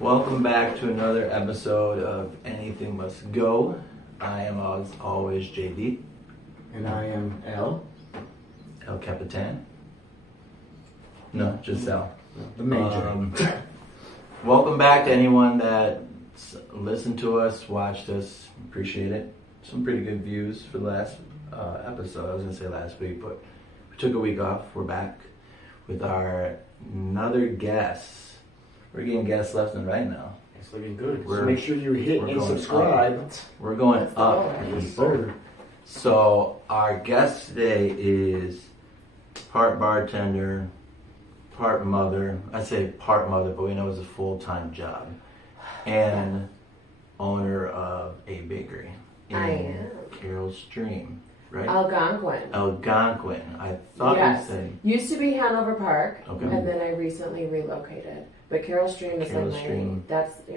Welcome back to another episode of Anything Must Go. I am as always J.D. And I am L. El Capitan. No, just L. The major. Welcome back to anyone that listened to us, watched us. Appreciate it. Some pretty good views for the last episode. I was going to say last week, but we took a week off. We're back with our another guest. We're getting guests left and right now. It's looking good. So make sure you hit and subscribe. We're going up. So our guest today is part bartender, part mother. I say part mother, but we know it's a full-time job. And owner of a bakery in Carroll Stream, right? Algonquin. I thought you said. Used to be Hanover Park, Okay. and then I recently relocated. But Carroll Stream is Carroll like Stream. I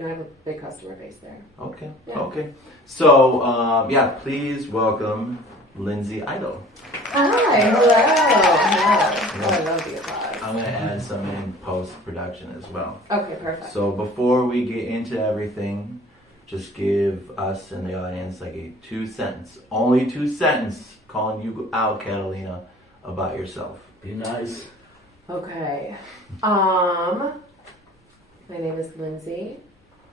have a big customer base there. Okay. Yeah. Okay. So please welcome Lindsey Idle. Hi, hello. Oh, I love the applause. I'm gonna add some in post-production as well. Okay, perfect. So before we get into everything, just give us and the audience like a 2-sentence, only 2-sentence, calling you out, Catalina, about yourself. Be nice. Okay. My name is Lindsey.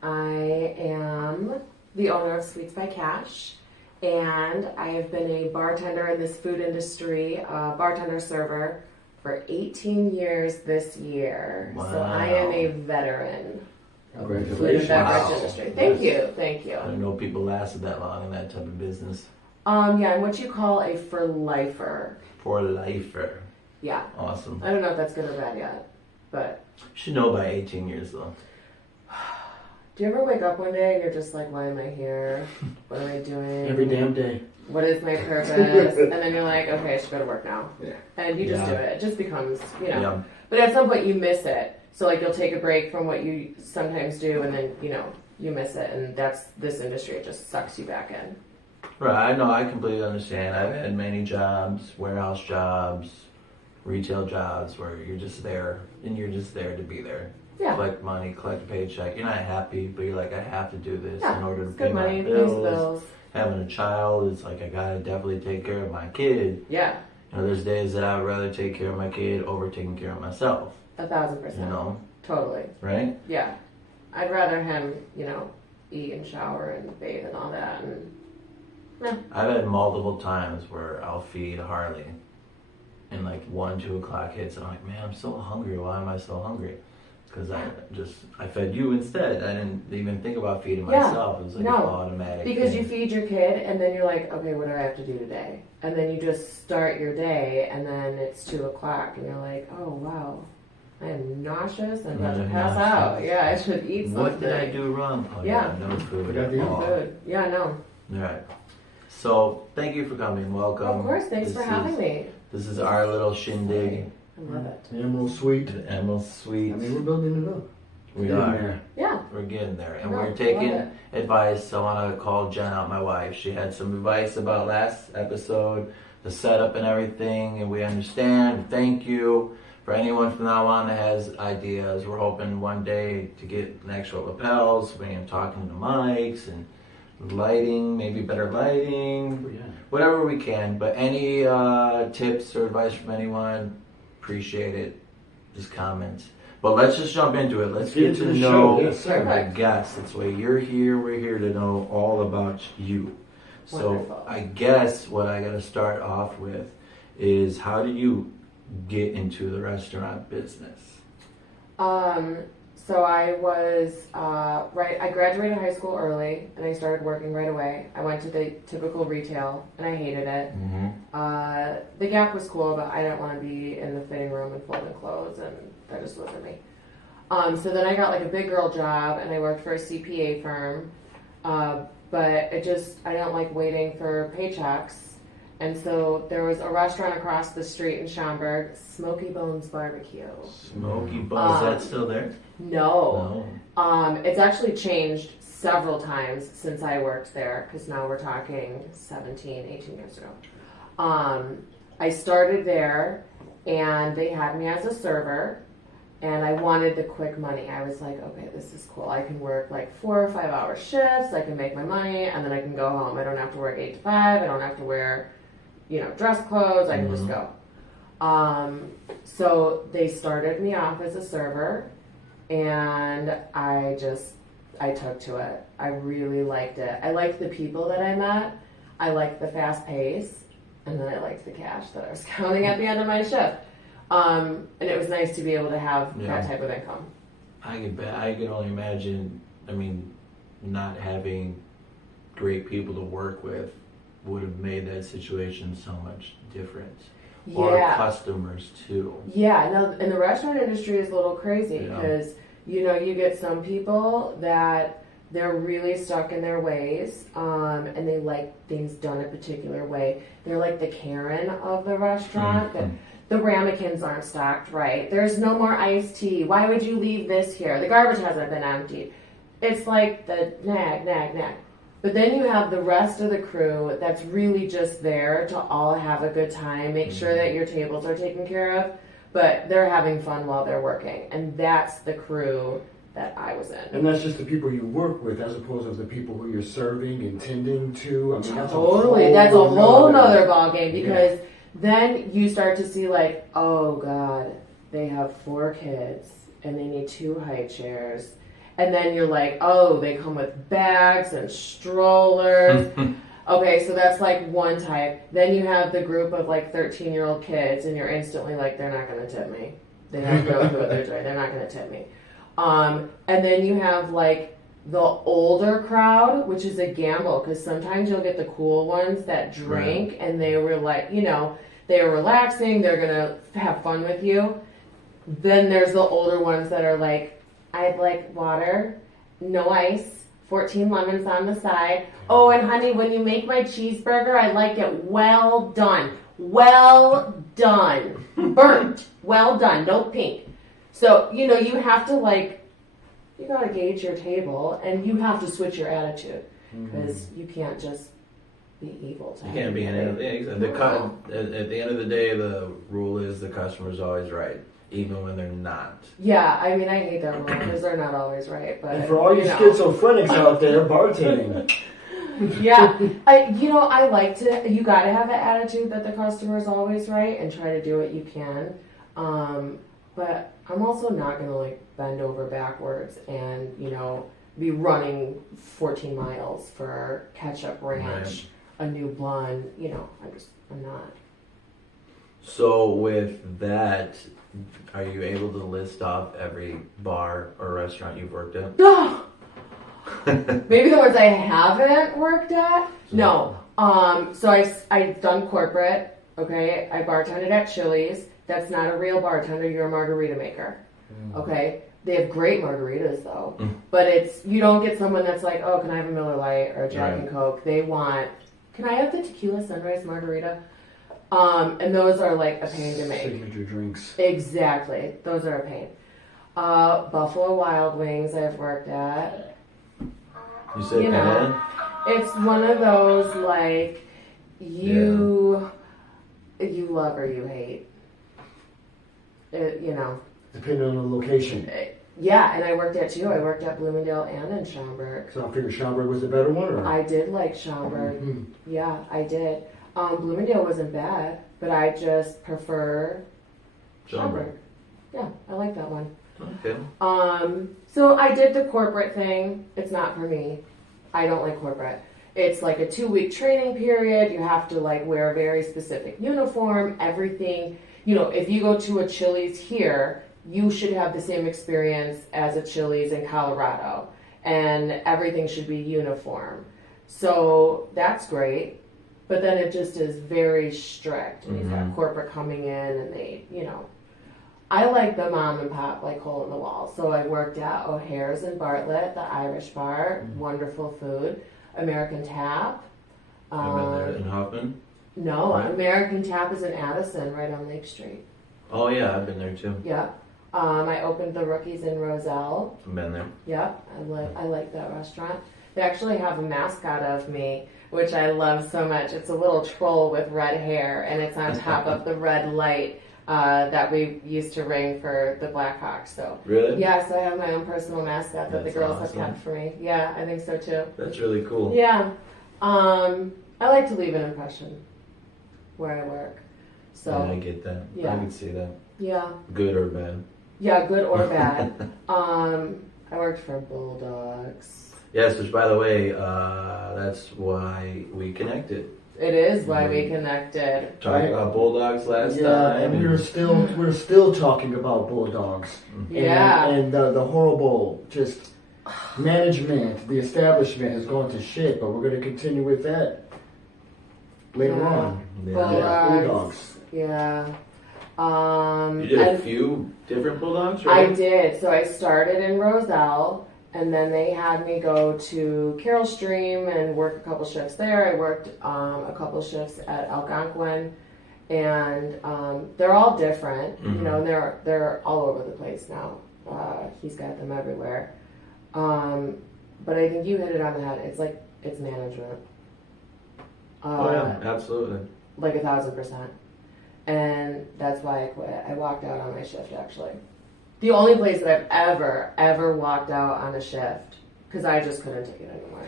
I am the owner of Sweets by Cash, and I have been a bartender in this food industry, bartender server, for 18 years this year. Wow. So I am a veteran of the food and Congratulations. beverage industry. Thank you. I don't know people lasted that long in that type of business. Yeah, I'm what you call a for lifer. For lifer. Yeah. Awesome. I don't know if that's good or bad yet, but. You should know by 18 years though. Do you ever wake up one day and you're just like, why am I here? What am I doing? Every damn day. What is my purpose? And then you're like, okay, I should go to work now. Yeah. And you just Yeah. do it. It just becomes, Yeah. But at some point you miss it. So like you'll take a break from what you sometimes do and then, you miss it. And that's this industry. It just sucks you back in. Right, I know, I completely understand. I've had many jobs, warehouse jobs, retail jobs where you're just there and you're just there to be there. Yeah. Collect money, collect a paycheck. You're not happy, but you're like, I have to do this Yeah, in order to it's pay good my money, pays bills. bills. Having a child, it's like I gotta definitely take care of my kid. Yeah. There's days that I would rather take care of my kid over taking care of myself. 1,000%. Totally. Right? Yeah. I'd rather him, eat and shower and bathe and all that. And I've had multiple times where I'll feed Harley and like 1, 2 o'clock hits and I'm like, man, I'm so hungry. Why am I so hungry? Because I fed you instead. I didn't even think about feeding myself. It was like an automatic because thing. you feed your kid and then you're like, okay, what do I have to do today? And then you just start your day and then it's 2 o'clock and you're like, oh wow, I am nauseous. I'm about to pass out. Yeah, I should eat something. What did I do wrong? Oh, Yeah. No food What did I do? at all. Food. Yeah, no. All right. So thank you for coming. Welcome. Of course, thanks for having me. This is our little shindig. I love it. Emerald Sweet. The Emerald Suite. I mean, we're building it up. We Getting are. there. Yeah. We're getting there. And No, we're I taking love it. advice. I want to call Jen out, my wife. She had some advice about last episode, the setup and everything, and we understand. Thank you. For anyone from now on that has ideas, we're hoping one day to get an actual lapels, talking to mics and lighting, maybe better lighting, Yeah. whatever we can. But any tips or advice from anyone, appreciate it. Just comments. But let's just jump into it. Let's get to the know show. Yes, sir. the guests. That's why you're here. We're here to know all about you. So Wonderful. I guess what I got to start off with is how do you get into the restaurant business? So I was, I graduated high school early and I started working right away. I went to the typical retail and I hated it. Mm-hmm. The Gap was cool, but I didn't want to be in the fitting room and folding clothes, and that just wasn't me. So then I got like a big girl job and I worked for a CPA firm, but I don't like waiting for paychecks. And so there was a restaurant across the street in Schaumburg, Smoky Bones Barbecue. Smoky Bones, is that still there? No. It's actually changed several times since I worked there, because now we're talking 17, 18 years ago. I started there, and they had me as a server, and I wanted the quick money. I was like, okay, this is cool. I can work like 4 or 5 hour shifts. I can make my money, and then I can go home. I don't have to work 8 to 5. I don't have to wear, dress clothes. I can just go. So they started me off as a server, and I took to it. I really liked it. I liked the people that I met. I liked the fast pace, and then I liked the cash that I was counting at the end of my shift. And it was nice to be able to have that type of income. I can only imagine, not having great people to work with would have made that situation so much different. Yeah. Or customers too. Yeah, no, and the restaurant industry is a little crazy because, you get some people that they're really stuck in their ways, and they like things done a particular way. They're like the Karen of the restaurant. The ramekins aren't stocked right. There's no more iced tea. Why would you leave this here? The garbage hasn't been emptied. It's like the nag. But then you have the rest of the crew that's really just there to all have a good time, make sure that your tables are taken care of, but they're having fun while they're working. And that's the crew that I was in. And that's just the people you work with as opposed to the people who you're serving and tending to. That's a whole nother ballgame because then you start to see like, oh God, they have 4 kids and they need 2 high chairs. And then you're like, oh, they come with bags and strollers. Okay, so that's like one type. Then you have the group of like 13-year-old kids and you're instantly like, they're not going to tip me. They have no clue what they're doing. They're not going to tip me. And then you have like the older crowd, which is a gamble because sometimes you'll get the cool ones that drink and they were like, they are relaxing. They're going to have fun with you. Then there's the older ones that are like, I'd like water, no ice, 14 lemons on the side. Oh, and honey, when you make my cheeseburger, I like it well done. Well done. Burnt. Well done. No pink. So, you have to you got to gauge your table and you have to switch your attitude because you can't just be evil. You can't be an enemy. At the end of the day, the rule is the customer's always right. Even when they're not. Yeah, I hate that rule because they're not always right. But and for all you schizophrenics out there, bartending. Yeah, I like to. You got to have the attitude that the customer is always right and try to do what you can. But I'm also not gonna bend over backwards and be running 14 miles for ketchup ranch, a new blonde. I'm not. So with that, are you able to list off every bar or restaurant you've worked at? Maybe the ones I haven't worked at? No. So I've done corporate, okay? I bartended at Chili's. That's not a real bartender, you're a margarita maker. Okay? They have great margaritas though. But you don't get someone that's like, oh, can I have a Miller Lite or a Jack and Coke? They want, can I have the tequila sunrise margarita? And those are like a pain to make. Signature drinks. Exactly. Those are a pain. Buffalo Wild Wings I've worked at. You said that? It's one of those you love or you hate. Depending on the location. Yeah, and I worked at 2. I worked at Bloomingdale and in Schaumburg. So I figured Schaumburg was the better one? Or? I did like Schaumburg. Yeah, I did. Bloomingdale wasn't bad, but I just prefer Schaumburg. Yeah, I like that one. Okay. So I did the corporate thing. It's not for me. I don't like corporate. It's like a 2-week training period. You have to wear a very specific uniform, everything. If you go to a Chili's here, you should have the same experience as a Chili's in Colorado. And everything should be uniform. So that's great. But then it just is very strict. And you've got corporate coming in and they, I like the mom and pop, hole in the wall. So I worked at O'Hare's in Bartlett, the Irish bar, wonderful food. American Tap. I've been there in Hoffman? No, right. American Tap is in Addison, right on Lake Street. Oh yeah, I've been there too. Yep. I opened the Rookies in Roselle. I've been there. Yep, I like that restaurant. They actually have a mascot of me, which I love so much. It's a little troll with red hair, and it's on top of the red light that we used to ring for the Blackhawks. So Really? yeah, so I have my own personal mascot that the That's girls awesome. have kept for me. Yeah, I think so too. That's really cool. Yeah, I like to leave an impression where I work. So Yeah, I get that. Yeah. I can see that. yeah, Good or bad. yeah, good or bad. I worked for Bulldogs. Yes, which by the way, that's why we connected. It is why we connected. Talking about Bulldogs last Yeah, time. and we're still talking about Bulldogs. Yeah. And the horrible just management, the establishment has gone to shit, but we're going to continue with that later Yeah. on. Yeah. Bulldogs. Yeah. You did a and few different Bulldogs, I right? did. So I started in Roselle, and then they had me go to Carroll Stream and work a couple shifts there. I worked a couple shifts at Algonquin, and they're all different. You know, and they're all over the place now. He's got them everywhere. But I think you hit it on the head. It's management. Oh yeah, absolutely. Like 1,000%. And that's why I quit. I walked out on my shift, actually. The only place that I've ever walked out on a shift, because I just couldn't take it anymore.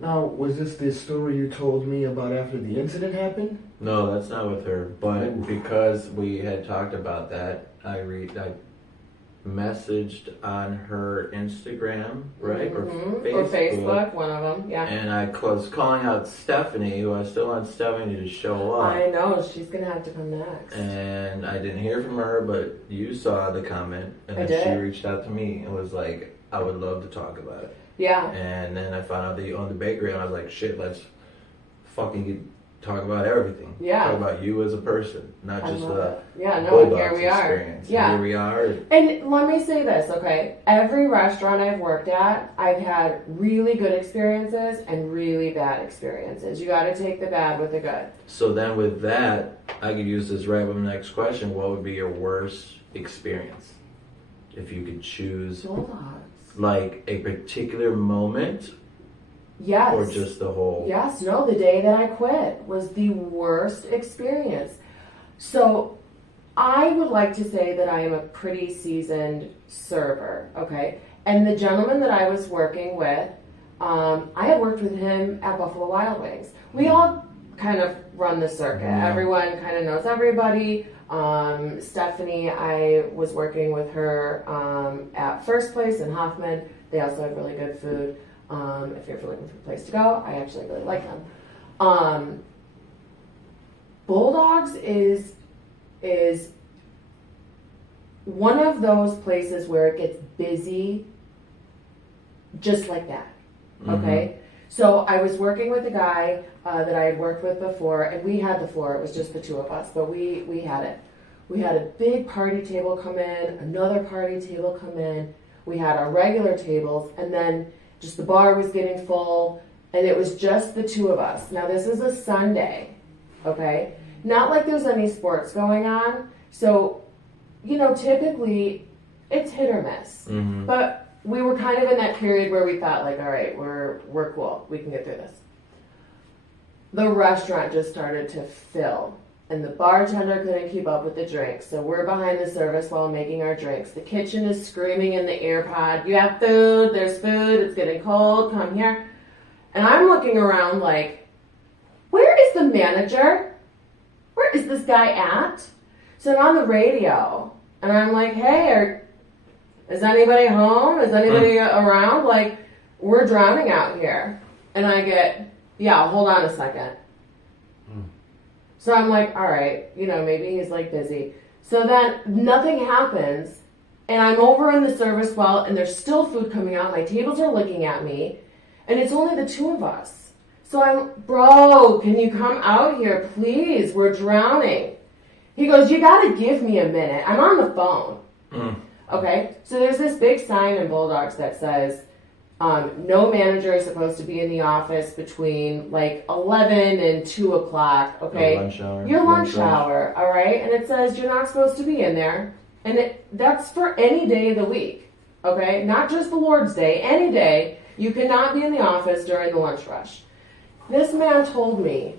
Now, was this the story you told me about after the incident happened? No, that's not with her. But Ooh. because we had talked about that, I messaged on her Instagram, right? Mhm. Or Or Facebook, one of them, yeah. And I was calling out Stephanie, who I still want Stephanie to show up. I know, she's going to have to come next. And I didn't hear from her, but you saw the comment, and I then she did. reached out to me and was like, I would love to talk about it. Yeah. And then I found out that you owned the bakery, and I was like, shit, let's fucking talk about everything. Yeah. Talk about you as a person, not I just love the it. Yeah, no, Bulldogs here we are. experience. Yeah. Here we are. And let me say this, okay? Every restaurant I've worked at, I've had really good experiences and really bad experiences. You got to take the bad with the good. So then with that, I could use this right with the next question. What would be your worst experience? If you could choose Bulldogs. like a particular moment Yes. or just the whole. Yes, no, the day that I quit was the worst experience. So I would like to say that I am a pretty seasoned server, okay? And the gentleman that I was working with, I had worked with him at Buffalo Wild Wings. We all kind of run the circuit. Yeah. Everyone kind of knows everybody. Stephanie, I was working with her at First Place in Hoffman. They also have really good food. If you're ever looking for a place to go, I actually really like them. Bulldogs is one of those places where it gets busy just like that. Okay? So I was working with a guy that I had worked with before, and we had the floor. It was just the two of us, but we had it. We had a big party table come in, another party table come in. We had our regular tables, and then just the bar was getting full, and it was just the two of us. Now, this is a Sunday, okay? Not like there's any sports going on. So, you know, typically it's hit or miss. But we were kind of in that period where we thought, like, all right, we're cool. We can get through this. The restaurant just started to fill, and the bartender couldn't keep up with the drinks. So we're behind the service while making our drinks. The kitchen is screaming in the ear pod, you have food, there's food, it's getting cold, come here. And I'm looking around like, where is the manager? Where is this guy at? So I'm on the radio, and I'm like, hey, is anybody home? Is anybody around? Like, we're drowning out here. And I get, yeah, hold on a second. So I'm like, all right, you know, maybe he's like busy. So then nothing happens, and I'm over in the service well, and there's still food coming out. My tables are looking at me, and it's only the two of us. So I'm, bro, can you come out here, please? We're drowning. He goes, you got to give me a minute. I'm on the phone. Okay, so there's this big sign in Bulldogs that says, no manager is supposed to be in the office between like 11 and 2 o'clock, okay? Your lunch hour. Your lunch hour, all right? And it says you're not supposed to be in there. And that's for any day of the week, okay? Not just the Lord's Day, any day. You cannot be in the office during the lunch rush. This man told me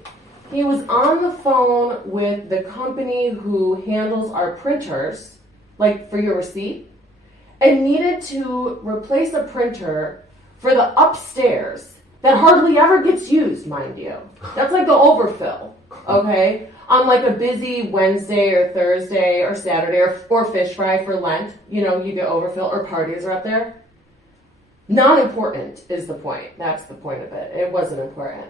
He was on the phone with the company who handles our printers, like for your receipt, and needed to replace a printer for the upstairs that hardly ever gets used, mind you. That's like the overfill, okay? On like a busy Wednesday or Thursday or Saturday or fish fry for Lent, you know, you get overfill or parties are up there. Non-important is the point. That's the point of it. It wasn't important.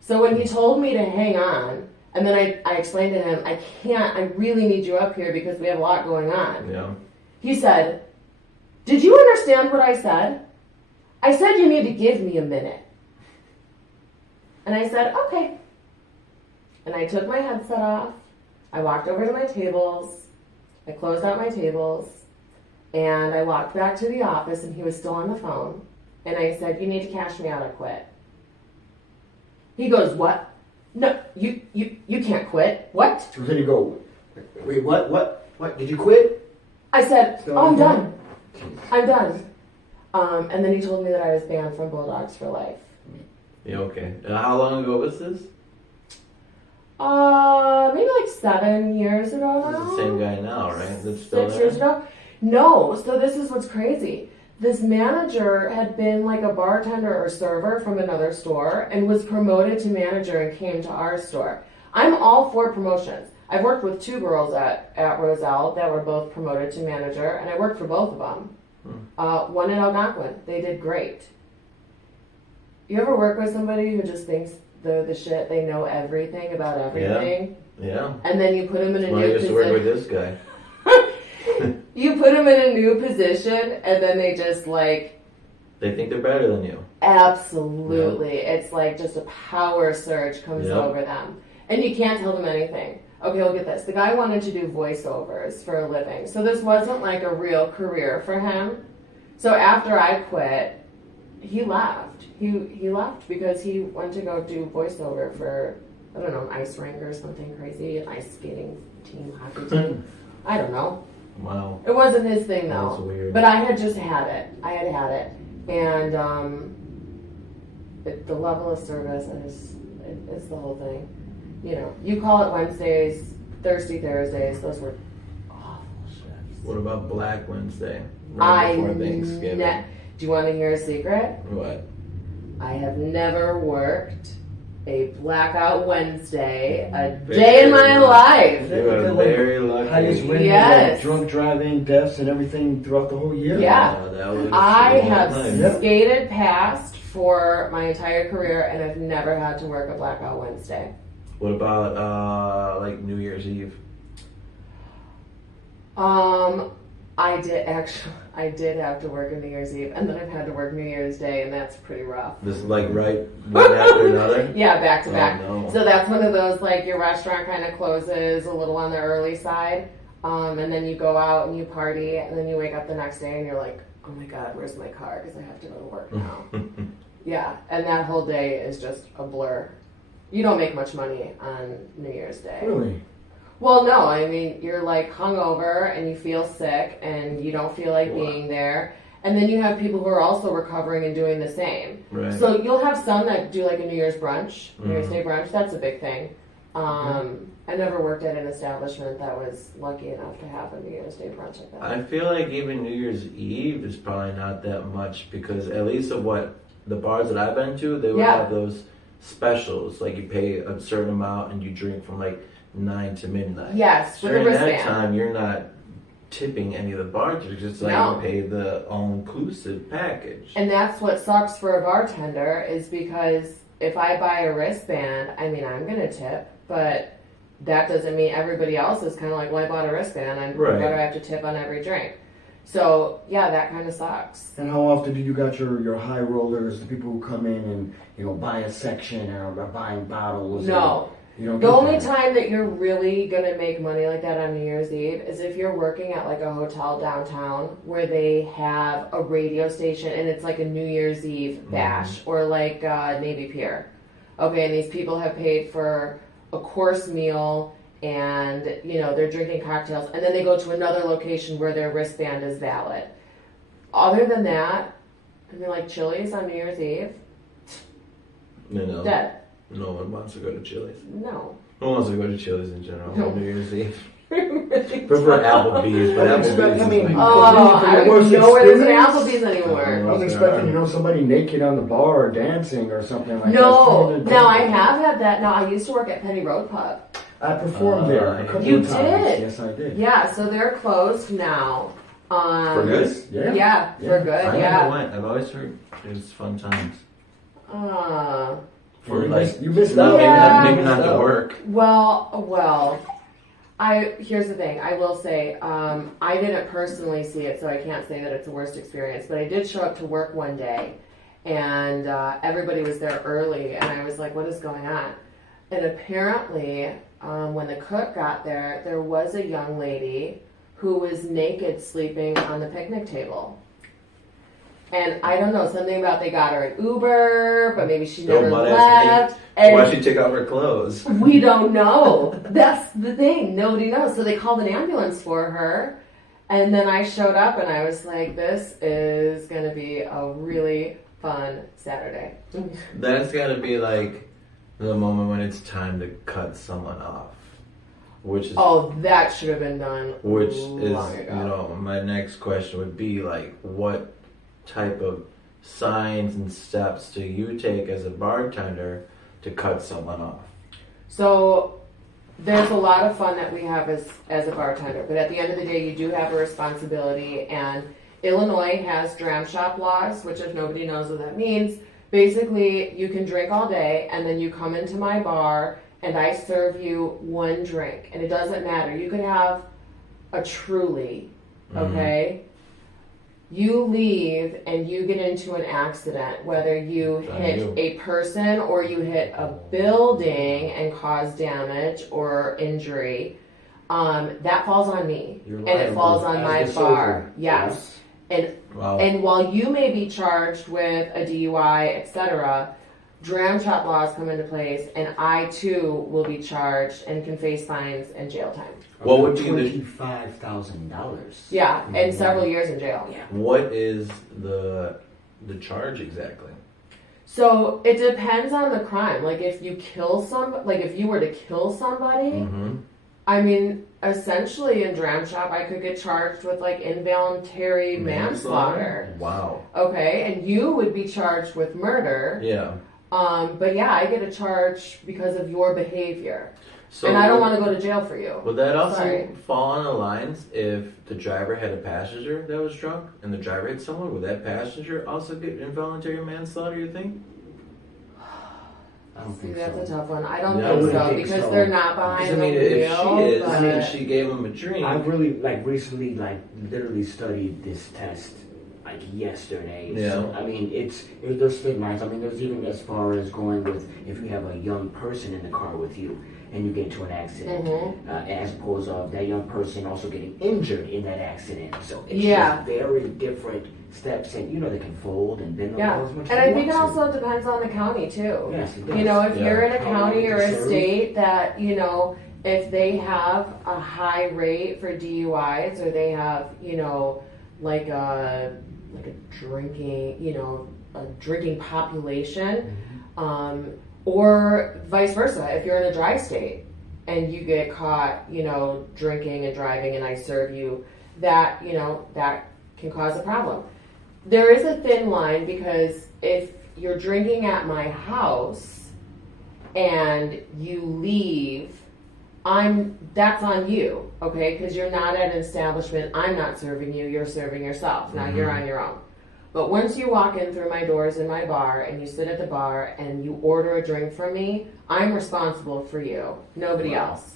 So when he told me to hang on, and then I explained to him, I really need you up here because we have a lot going on. Yeah. He said, did you understand what I said? I said you need to give me a minute. And I said, okay. And I took my headset off. I walked over to my tables. I closed out my tables. And I walked back to the office and he was still on the phone. And I said, you need to cash me out or quit. He goes, what? No, you can't quit. What? So then you go, wait, what? Did you quit? I said, Still oh, I'm on the phone? done. I'm done. And then he told me that I was banned from Bulldogs for life. Yeah, okay. And how long ago was this? Maybe like 7 years ago This now. is the same guy now, right? That's still 6 there? years ago. No, so this is what's crazy. This manager had been like a bartender or server from another store and was promoted to manager and came to our store. I'm all for promotions. I've worked with 2 girls at Roselle that were both promoted to manager, and I worked for both of them. One in Algonquin. They did great. You ever work with somebody who just thinks they're the shit, they know everything about everything? Yeah. And then you put them in a Well, I new used to work with position. this guy. You put them in a new position, and then they just like They think they're better than you. absolutely. It's like just a power surge comes Yeah. over them, and you can't tell them anything. Okay, we'll get this. The guy wanted to do voiceovers for a living, so this wasn't like a real career for him. So after I quit, he left. He left because he went to go do voiceover for, I don't know, an ice rink or something crazy, an ice skating team, hockey team. I don't know. Wow. It wasn't his thing though. That's weird. But I had just had it. And the level of service is the whole thing. You know, you call it Wednesdays, Thirsty Thursdays. Those were awful shifts. What about Black Wednesday? Right before Thanksgiving. Do you want to hear a secret? What? I have never worked a blackout Wednesday a day in my life. You are very lucky. Highest rate Yes. of drunk driving, deaths, and everything throughout the whole year. Yeah. That was I have nice. Yep. skated past for my entire career, and I've never had to work a blackout Wednesday. What about like New Year's Eve? I did have to work on New Year's Eve, and then I've had to work New Year's Day, and that's pretty rough. This is like right one after another? Yeah, back to Oh, back. no. So that's one of those, like, your restaurant kind of closes a little on the early side, and then you go out and you party, and then you wake up the next day and you're like, oh my God, where's my car? Because I have to go to work now. Yeah, and that whole day is just a blur. You don't make much money on New Year's Day. Really? Well, no, I mean, you're like hungover and you feel sick and you don't feel like being there. And then you have people who are also recovering and doing the same. Right. So you'll have some that do like a New Year's brunch, New Year's Day brunch. That's a big thing. I never worked at an establishment that was lucky enough to have a New Year's Day brunch like that. I feel like even New Year's Eve is probably not that much because at least of what the bars that I've been to, they would Yeah. have those specials. Like you pay a certain amount and you drink from like 9 to midnight. Yes, with a During that wristband. time, you're not tipping any of the bartenders. It's like No. you pay the all-inclusive package. And that's what sucks for a bartender is because if I buy a wristband, I mean, I'm going to tip, but that doesn't mean everybody else is kind of like, well, I bought a wristband. Right. Why do I have to tip on every drink? So, yeah, that kind of sucks. And how often do you got your high rollers, the people who come in and, you know, buy a section or are buying bottles? No. You don't The get only that. time that you're really going to make money like that on New Year's Eve is if you're working at like a hotel downtown where they have a radio station and it's like a New Year's Eve bash or like Navy Pier. Okay, and these people have paid for a course meal and, you know, they're drinking cocktails and then they go to another location where their wristband is valid. Other than that, I mean, like Chili's on New Year's Eve, You know. dead. No one wants to go to Chili's. No. Who wants to go to Chili's in general No. on New Year's Eve? Prefer Applebee's, but Applebee's is like... Oh, I don't even know where there's an Applebee's I anymore. was expecting, somebody naked on the bar or dancing or something like that. No, now I have had that. Now I used to work at Penny Road Pub. I performed there a couple You of times. did? Yes, I did. Yeah, so they're closed now. For good? Yeah. Yeah, for good. I Yeah. never went. I've always heard it was fun times. For You missed no, out. Yeah. maybe not to work. Well. Here's the thing. I will say, I didn't personally see it, so I can't say that it's the worst experience. But I did show up to work one day, and everybody was there early, and I was like, "What is going on?" And apparently, when the cook got there, there was a young lady who was naked sleeping on the picnic table. And I don't know, something about they got her an Uber, but maybe she never left. And why'd she take off her clothes? we don't know. That's the thing. Nobody knows. So they called an ambulance for her. And then I showed up and I was like, this is going to be a really fun Saturday. That's got to be like the moment when it's time to cut someone off. Which is That should have been done which long is ago. my next question would be like, what type of signs and steps do you take as a bartender to cut someone off? So there's a lot of fun that we have as a bartender, but at the end of the day, you do have a responsibility. And Illinois has dram shop laws, which if nobody knows what that means, basically you can drink all day and then you come into my bar and I serve you one drink. And it doesn't matter. You could have a Truly, okay? You leave and you get into an accident, whether you hit a person or you hit a building and cause damage or injury, that falls on me. And it falls on my bar. Yes. And while you may be charged with a DUI, etc., dram shop laws come into place, and I too will be charged and can face fines and jail time. What would be $25,000? Yeah, and several years in jail. Yeah. what is the charge exactly? So it depends on the crime. Like if you were to kill somebody, I mean, essentially in dram shop, I could get charged with like involuntary manslaughter. Wow. Okay, and you would be charged with murder. Yeah. But yeah, I get a charge because of your behavior. So and I don't want to go to jail for you. Would that also Sorry. fall on the lines if the driver had a passenger that was drunk and the driver hit someone? Would that passenger also get involuntary manslaughter, you think? I don't See, think that's so. a tough one. I don't Yeah, I think wouldn't so think because so. they're not behind I mean, the if wheel. she is, but- and she gave him a drink. I've really, recently, literally studied this test, yesterday. Yeah. So, I mean, there's stigmas. I mean, there's even as far as going with if you have a young person in the car with you and you get into an accident, as opposed of that young person also getting injured in that accident. So it's just very different steps, and they can fold and bend the Yeah, law as much and as I they think it want to. also depends on the county too. Yes, it does. If you're in a How county long or to a serve. state that, if they have a high rate for DUIs or they have, like a drinking, a drinking population, or vice versa. If you're in a dry state and you get caught, drinking and driving and I serve you, that can cause a problem. There is a thin line because if you're drinking at my house and you leave, that's on you, okay? Because you're not at an establishment. I'm not serving you. You're serving yourself. Now you're on your own. But once you walk in through my doors in my bar and you sit at the bar and you order a drink from me, I'm responsible for you, nobody else.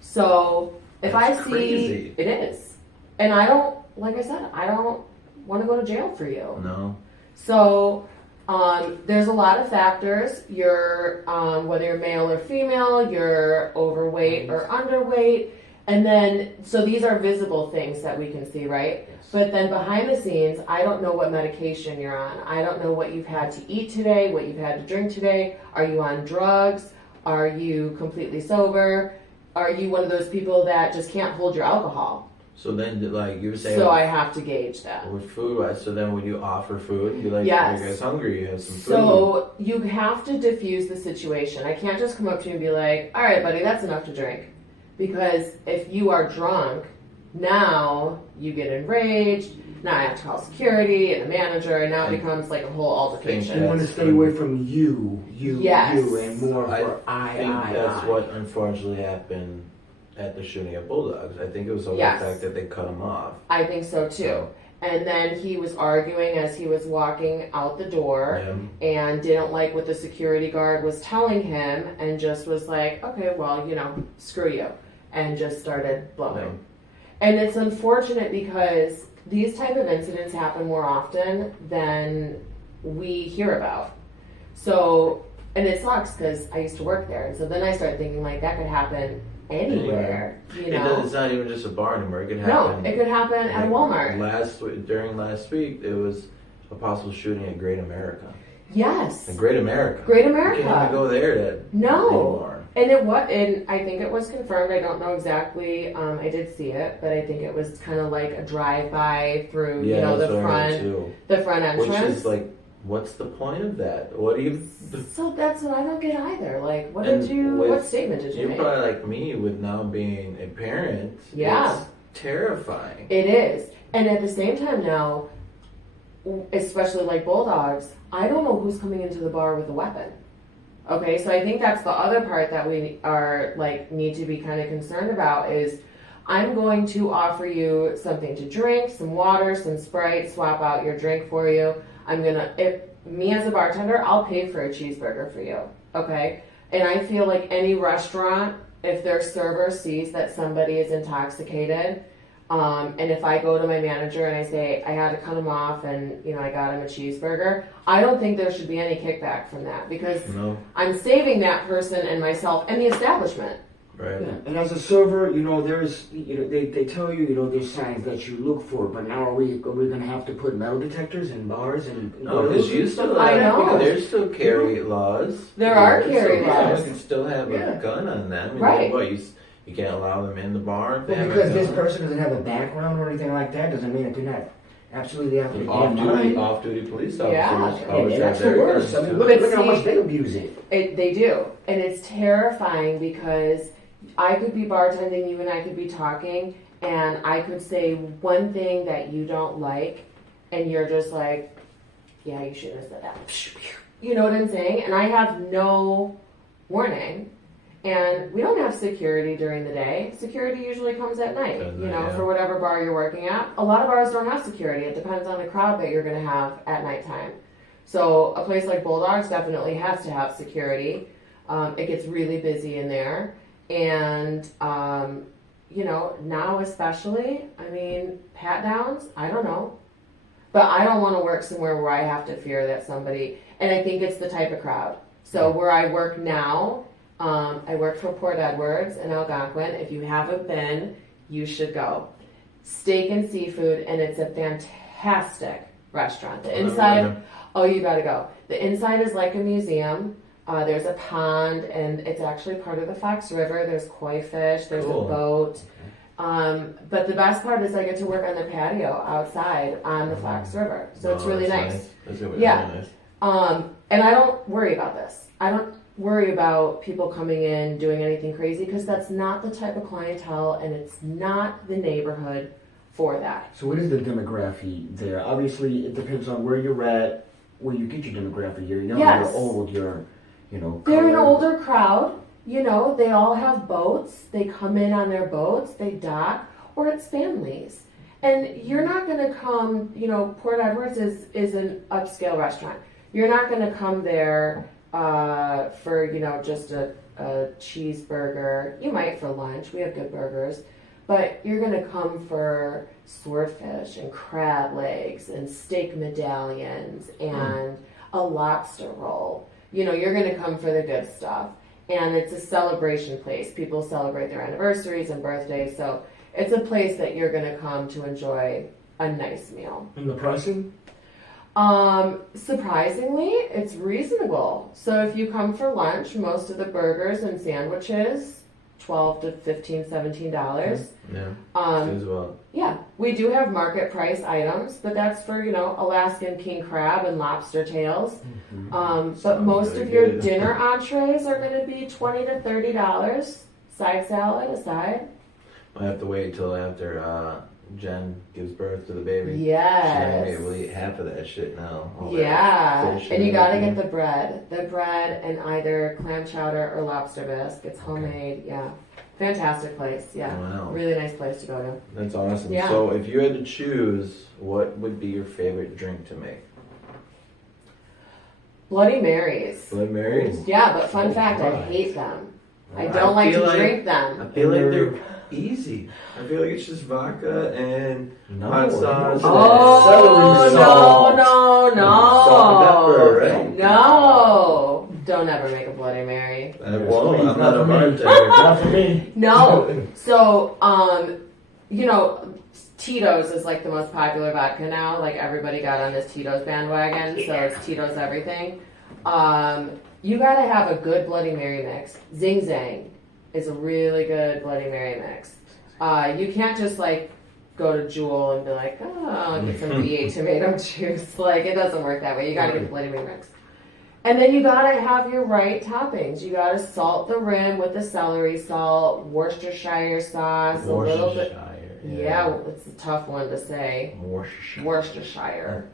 So if That's I see crazy. it is, and I don't, like I said, I don't want to go to jail for you. No. So there's a lot of factors. You're whether you're male or female, you're overweight or underweight, and then so these are visible things that we can see, right? But then behind the scenes, I don't know what medication you're on. I don't know what you've had to eat today, what you've had to drink today. Are you on drugs? Are you completely sober? Are you one of those people that just can't hold your alcohol? So then, like you were saying, So I have to gauge that. with food, so then when you offer food, you like, Yes. you guys hungry, you have some food. So you have to diffuse the situation. I can't just come up to you and be like, all right, buddy, that's enough to drink. Because if you are drunk, now you get enraged. Now I have to call security and the manager, and now it becomes like a whole altercation. You want to stay away from you, Yes. and more for I think that's what unfortunately happened at the shooting at Bulldogs. I think it was over Yes. the fact that they cut him off. I think so too. And then he was arguing as he was walking out the door and didn't like what the security guard was telling him and just was like, okay, well, screw you. And just started blowing. And it's unfortunate because these type of incidents happen more often than we hear about. So, and it sucks because I used to work there. And so then I started thinking like that could happen anywhere. It's not even just a bar anymore. It could happen. No, it could happen at Walmart. During last week, there was a possible shooting at Great America. Yes. At Great America. Great America. You can't even go there anymore. And I think it was confirmed. I don't know exactly. I did see it, but I think it was kind of like a drive-by through, the front entrance. Which is like, what's the point of that? What do you? So that's what I don't get either. Like, what statement did you You're make? probably like me with now being a parent. Yeah. It's terrifying. It is. And at the same time now, especially like Bulldogs, I don't know who's coming into the bar with a weapon. Okay, so I think that's the other part that we are need to be kind of concerned about is I'm going to offer you something to drink, some water, some Sprite, swap out your drink for you. Me as a bartender, I'll pay for a cheeseburger for you. Okay? And I feel like any restaurant, if their server sees that somebody is intoxicated, and if I go to my manager and I say I had to cut him off and I got him a cheeseburger, I don't think there should be any kickback from that because I'm saving that person and myself and the establishment. Right. Yeah. And as a server, there's they tell you there's signs that you look for, but now are we going to have to put metal detectors in bars and because you still I know. There's still carry laws. There are carry laws. You can still have a gun on them. Right. You can't allow them in the bar. Well, because this person doesn't have a background or anything like that doesn't mean that they're not absolutely out there. Off-duty police officers. Yeah. Always That's have the their worst. guns, I mean, too. look how much they abuse it. They do. And it's terrifying because I could be bartending, you and I could be talking, and I could say one thing that you don't like, and you're just like, yeah, you shouldn't have said that. You know what I'm saying? And I have no warning. And we don't have security during the day. Security usually comes at night, for whatever bar you're working at. A lot of bars don't have security. It depends on the crowd that you're going to have at nighttime. So a place like Bulldogs definitely has to have security. It gets really busy in there. And, now especially, pat downs, I don't know. But I don't want to work somewhere where I have to fear that somebody, and I think it's the type of crowd. So where I work now, I work for Port Edwards in Algonquin. If you haven't been, you should go. Steak and seafood, and it's a fantastic restaurant. The inside, you gotta go. The inside is like a museum. There's a pond, and it's actually part of the Fox River. There's koi fish. There's a boat. But the best part is I get to work on the patio outside on the Fox River. So it's really nice. That's really Yeah. nice. And I don't worry about this. I don't worry about people coming in doing anything crazy because that's not the type of clientele and it's not the neighborhood for that. So what is the demography there? Obviously, it depends on where you're at, where you get your demography. You're young, Yes. you're old, you're, They're an colored. older crowd. They all have boats. They come in on their boats. They dock, or it's families. And you're not going to come, Port Edwards is an upscale restaurant. You're not going to come there for, just a cheeseburger. You might for lunch. We have good burgers. But you're going to come for swordfish and crab legs and steak medallions and a lobster roll. You're going to come for the good stuff. And it's a celebration place. People celebrate their anniversaries and birthdays. So it's a place that you're going to come to enjoy a nice meal. And the pricing? Surprisingly, it's reasonable. So if you come for lunch, most of the burgers and sandwiches, $12 to $15, $17. Yeah. Um, As well. yeah, we do have market price items, but that's for, Alaskan king crab and lobster tails. But Sounds most really of your good. dinner entrees are going to be $20 to $30. Side salad aside. I have to wait till after Jen gives birth to the baby. Yes. She's gonna be able to eat half of that shit now. All that Yeah, fish and you gotta everything. get the bread and either clam chowder or lobster bisque. It's homemade, yeah. Fantastic place, yeah. Wow. Really nice place to go to. That's awesome. Yeah. So if you had to choose, what would be your favorite drink to make? Bloody Marys. Blood Marys? Yeah, but fun Oh, fact, I right. hate them. I I don't like feel to like- drink I them. feel like And they're easy. I feel like it's just vodka and No, hot sauce. Oh, Celery salt. no, Salt and pepper, right? No. Don't ever make a Bloody Mary. I won't. I'm not a Not for me. bartender. Not for me. No. So, Tito's is like the most popular vodka now. Like everybody got on this Tito's bandwagon, so it's Tito's everything. You gotta have a good Bloody Mary mix. Zing Zang is a really good Bloody Mary mix. You can't just like go to Jewel and be like, oh, get some V8 tomato juice. Like it doesn't work that way. You gotta get the Bloody Mary mix. And then you gotta have your right toppings. You gotta salt the rim with the celery salt, Worcestershire sauce, a little bit. Yeah, it's a tough one to say. Worcestershire.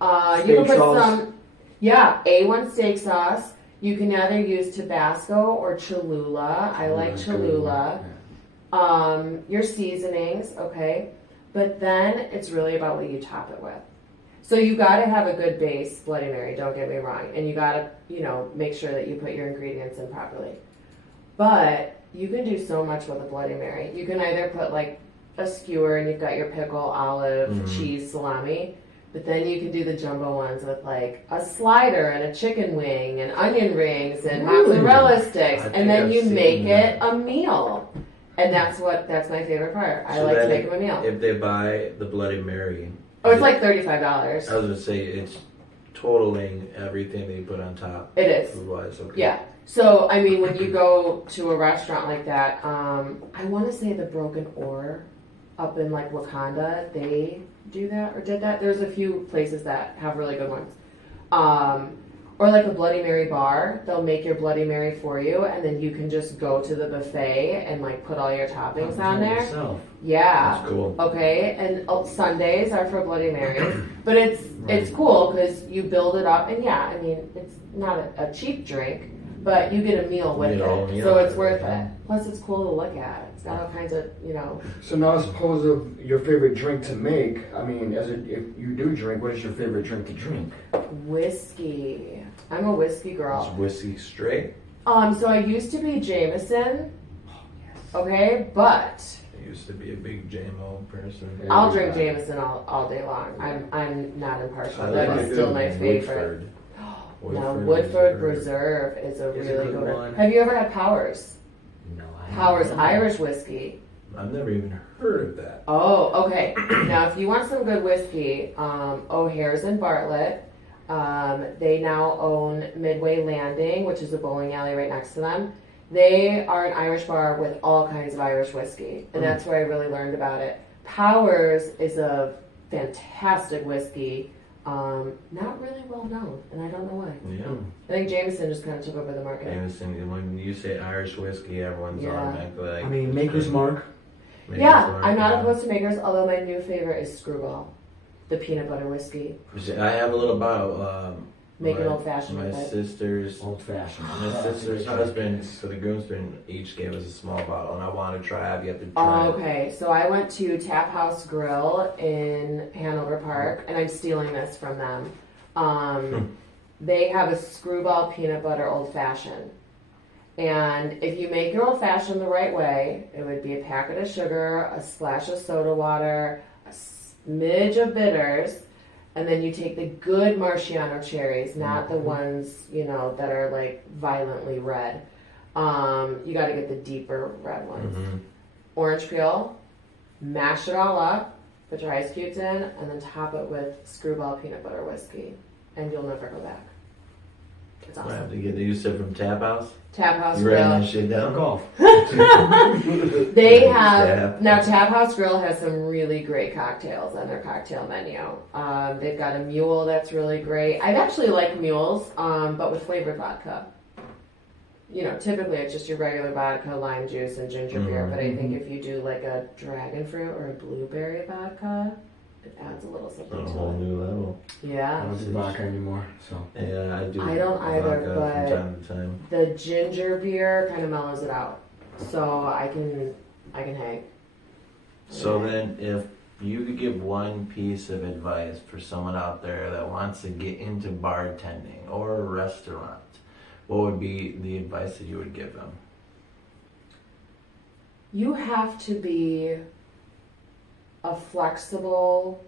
You can Steak put sauce. some, A1 steak sauce. You can either use Tabasco or Cholula. I like that's good. Cholula. Your seasonings, okay. But then it's really about what you top it with. So you gotta have a good base Bloody Mary, don't get me wrong. And you gotta, make sure that you put your ingredients in properly. But you can do so much with a Bloody Mary. You can either put like a skewer and you've got your pickle, olive, cheese, salami. But then you can do the jumbo ones with like a slider and a chicken wing and onion rings and Really? mozzarella sticks. I think And then I've you seen make it that. a meal. And that's my favorite part. I So like to then make them a meal. If they buy the Bloody Mary, Oh, it's like I $35. was gonna say it's totaling everything they put on top. It is. Food-wise, okay. Yeah. So, I mean, when you go to a restaurant like that, I want to say the Broken Oar up in like Wakanda, they do that or did that. There's a few places that have really good ones. Or like a Bloody Mary bar, they'll make your Bloody Mary for you, and then you can just go to the buffet and like put all your toppings on there. Yourself. Yeah. That's cool. Okay, and Sundays are for Bloody Marys, but it's cool because you build it up, and yeah, I mean it's not a cheap drink, but you get a meal with You get a whole it, meal so out it's of worth it, it. Plus, it's cool to look at. It's got all kinds of So now, suppose of your favorite drink to make. I mean, if you do drink, what is your favorite drink to drink? whiskey. I'm a whiskey It's girl. whiskey straight. So I used to be Jameson. Okay, but I used to be a big JMO person. I'll drink Jameson all day long. I'm not impartial. I That like is a still good my favorite. Woodford. Now, Woodford Woodford Reserve. Reserve is a Is a really good good one. one. Have you ever had Powers? No, I Powers haven't. Irish whiskey. I've never even heard of that. Oh, okay. Now, if you want some good whiskey, O'Hare's and Bartlett. They now own Midway Landing, which is a bowling alley right next to them. They are an Irish bar with all kinds of Irish whiskey, and that's where I really learned about it. Powers is a fantastic whiskey, not really well known, and I don't know why. Yeah. I think Jameson just kind of took over the market. Jameson, when you say Irish whiskey, everyone's Yeah. automatically like. I mean, Maker's Mark. Maker's Yeah, Mark, I'm not yeah. opposed to Makers, although my new favorite is Screwball, the peanut butter whiskey. You see, I have a little bottle. Make an my- old fashioned My with it. sister's. Old fashioned. My sister's husband, so the groomsmen each gave us a small bottle, and I want to try. I've yet to try. Oh, okay, so I went to Tap House Grill in Hanover Park, and I'm stealing this from them. They have a Screwball peanut butter old fashioned. And if you make your old fashioned the right way, it would be a packet of sugar, a splash of soda water, a smidge of bitters, and then you take the good Marciano cherries, not the ones, that are like violently red. You got to get the deeper red ones. Mhm. Orange peel, mash it all up, put your ice cubes in, and then top it with Screwball peanut butter whiskey, and you'll never go back. It's I awesome. have to get you said from Tap House. Tap House You writing Grill. that shit down? Golf. They Tap. have now Tap House Grill has some really great cocktails on their cocktail menu. They've got a mule that's really great. I actually like mules, but with flavored vodka. You know, typically it's just your regular vodka, lime juice, and ginger beer. But I think if you do like a dragon fruit or a blueberry vodka, it adds a little On something a to whole it. new level. I Yeah. don't do vodka anymore, so. Yeah, I do. I don't either, vodka but- from time to time. The ginger beer kind of mellows it out, so I can hang. So then, if you could give one piece of advice for someone out there that wants to get into bartending or a restaurant, what would be the advice that you would give them? You have to be a flexible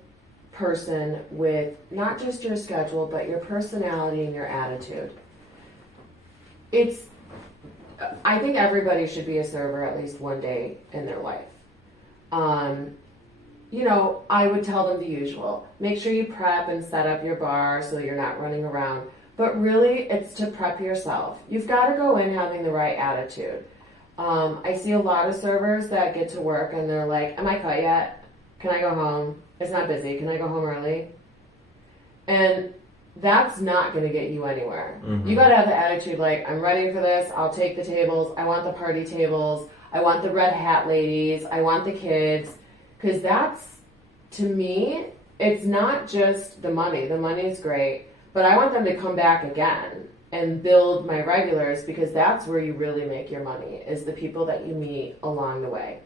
person with not just your schedule, but your personality and your attitude. I think everybody should be a server at least one day in their life. You know, I would tell them the usual. Make sure you prep and set up your bar so you're not running around. But really, it's to prep yourself. You've got to go in having the right attitude. I see a lot of servers that get to work and they're like, am I cut yet? Can I go home? It's not busy. Can I go home early? And that's not going to get you anywhere. Mhm. You got to have the attitude like, I'm ready for this. I'll take the tables. I want the party tables. I want the red hat ladies. I want the kids. Because that's, to me, it's not just the money. The money's great. But I want them to come back again and build my regulars, because that's where you really make your money, is the people that you meet along the way.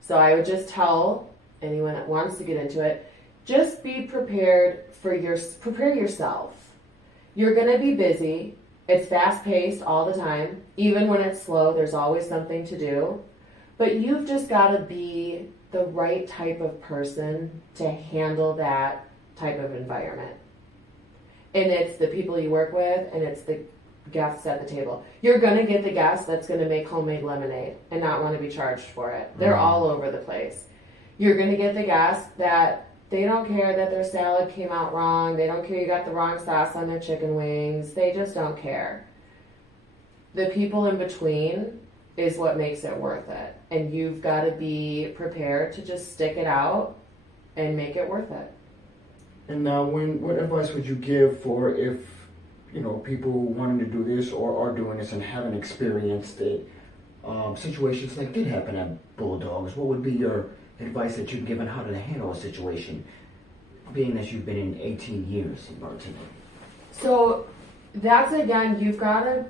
So I would just tell anyone that wants to get into it, just be prepared prepare yourself. You're going to be busy. It's fast paced all the time. Even when it's slow, there's always something to do. But you've just got to be the right type of person to handle that type of environment. And it's the people you work with, and it's the guests at the table. You're going to get the guest that's going to make homemade lemonade and not want to be charged for it. They're all over the place. You're going to get the guests that they don't care that their salad came out wrong. They don't care you got the wrong sauce on their chicken wings. They just don't care. The people in between is what makes it worth it. And you've got to be prepared to just stick it out and make it worth it. And now, what advice would you give for if, you know, people wanting to do this or are doing this and haven't experienced it, situations like did happen at Bulldogs? What would be your advice that you'd give on how to handle a situation, being that you've been in 18 years in bartending? So that's, again, you've got to,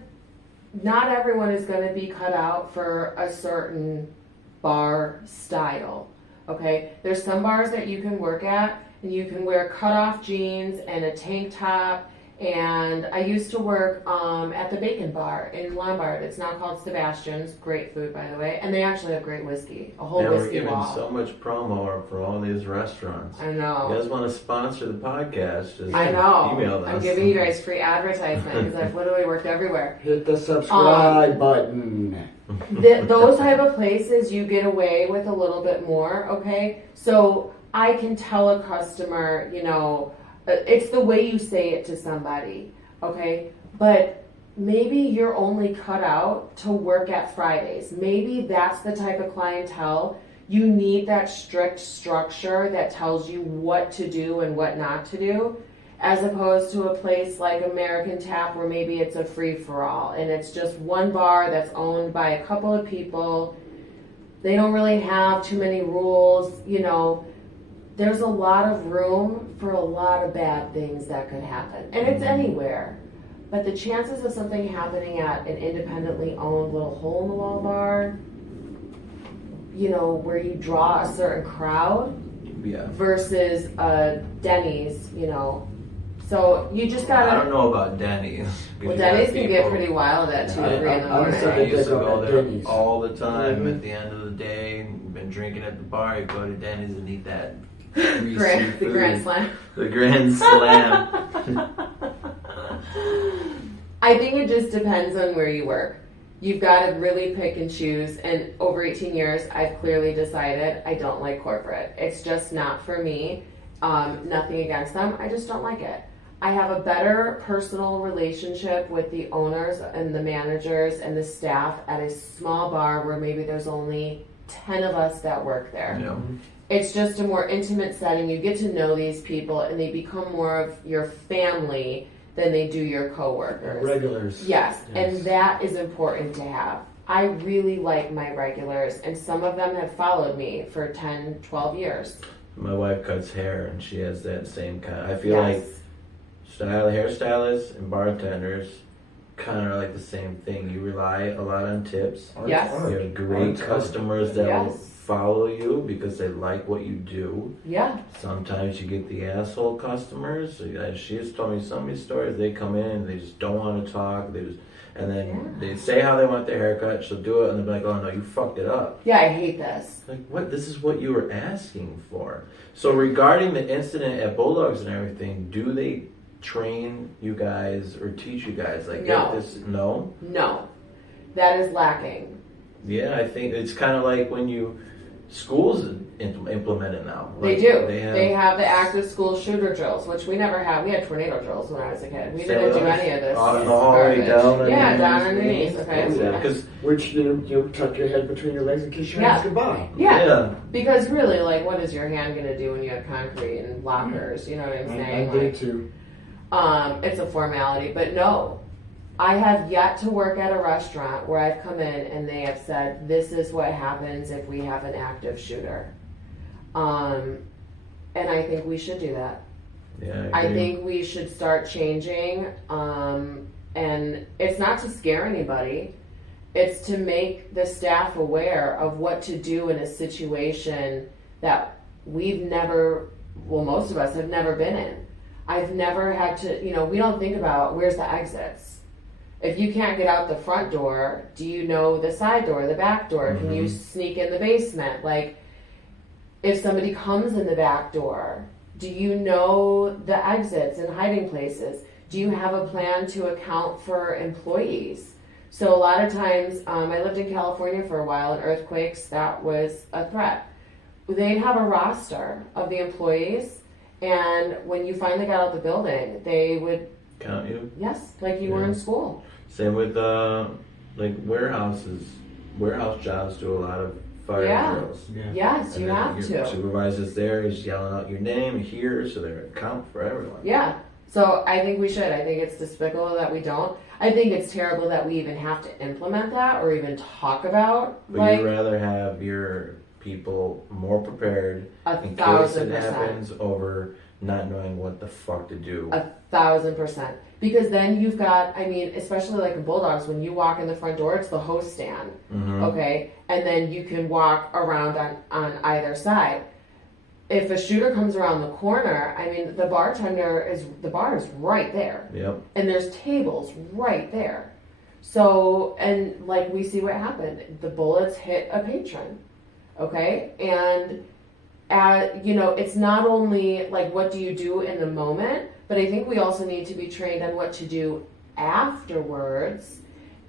not everyone is going to be cut out for a certain bar style, okay? There's some bars that you can work at and you can wear cut-off jeans and a tank top. And I used to work at the Bacon Bar in Lombard. It's now called Sebastian's. Great food, by the way. And they actually have great whiskey. A whole Yeah, we're whiskey giving wall. so much promo for all these restaurants. I You know. guys want to sponsor the podcast? Just I know. Email us. I'm giving you guys free advertisement because I've literally worked everywhere. Hit the subscribe button. Those type of places, you get away with a little bit more, okay? So I can tell a customer, you know, it's the way you say it to somebody, okay? But maybe you're only cut out to work at Fridays. Maybe that's the type of clientele. You need that strict structure that tells you what to do and what not to do, as opposed to a place like American Tap where maybe it's a free-for-all and it's just one bar that's owned by a couple of people. They don't really have too many rules, you know. There's a lot of room for a lot of bad things that could happen. And it's anywhere. But the chances of something happening at an independently owned little hole-in-the-wall bar, you know, where you draw a certain crowd Yeah. versus Denny's, you know. So you just I don't gotta... know about Denny's. 'cause Well, you got Denny's can get people- pretty wild at 2 or 3 in the I would morning. say I used to Pick up go at there Denny's. all the time. Mhm. At the end of the day, been drinking at the bar. You go to Denny's and eat that greasy The food. Grand Slam. The Grand Slam. I think it just depends on where you work. You've got to really pick and choose. And over 18 years, I've clearly decided I don't like corporate. It's just not for me. Nothing against them. I just don't like it. I have a better personal relationship with the owners and the managers and the staff at a small bar where maybe there's only 10 of us that work there. Yeah. It's just a more intimate setting. You get to know these people and they become more of your family than they do your coworkers. Regulars. Yes, and that is important to have. I really like my regulars, and some of them have followed me for 10, 12 years. My wife cuts hair, and she has that same kind. I feel like hairstylists and bartenders kind of are like the same thing. You rely a lot on tips. Yes. You have great customers that will Yes. follow you because they like what you do. Yeah. Sometimes you get the asshole customers. She has told me so many stories. They come in and they just don't want to talk. And then they say how they want their haircut. She'll do it, and they'll be like, "Oh no, you fucked it up." Yeah, I hate this. Like, what? This is what you were asking for. So regarding the incident at Bulldogs and everything, do they train you guys or teach you guys? Like, No. No? No. That is lacking. Yeah, I think it's kind of like when schools implement it now. They Like, do. They have the active school shooter drills, which we never had. We had tornado drills when I was a kid. We Same didn't with do us. any of this. On the hallway, garbage. down on Yeah, your down knees. underneath. Okay. Yeah, because Which you tuck your head between your legs and kiss your hands goodbye. Yeah. Because really, like, what is your hand gonna do when you have concrete and lockers? You know what I'm saying? I did too. It's a formality, but no. I have yet to work at a restaurant where I've come in and they have said, this is what happens if we have an active shooter. And I think we should do that. yeah, I agree. think we should start changing. And it's not to scare anybody. It's to make the staff aware of what to do in a situation that most of us have never been in. I've never had to, we don't think about where's the exits. If you can't get out the front door, do you know the side door, the back door? Mm-hmm. Can you sneak in the basement? Like, if somebody comes in the back door, do you know the exits and hiding places? Do you have a plan to account for employees? So a lot of times, I lived in California for a while, and earthquakes, that was a threat. They'd have a roster of the employees, and when you finally got out the building, they would, Count you? yes, like you were in school. Same with like warehouses. Warehouse jobs do a lot of fire Yeah. drills. Yes, And you then have your to. supervisor's there, he's yelling out your name here, so they're account for everyone. Yeah. So I think we should. I think it's despicable that we don't. I think it's terrible that we even have to implement that or even talk about. But you'd rather have your people more prepared in case it 1,000%. happens over not knowing what the fuck to do. 1,000%. Because then you've got, especially like in Bulldogs, when you walk in the front door, it's the host stand. Mhm. Okay? And then you can walk around on either side. If a shooter comes around the corner, the bar is right there. Yep. And there's tables right there. So, and like we see what happened. The bullets hit a patron. Okay? And, it's not only like what do you do in the moment, but I think we also need to be trained on what to do afterwards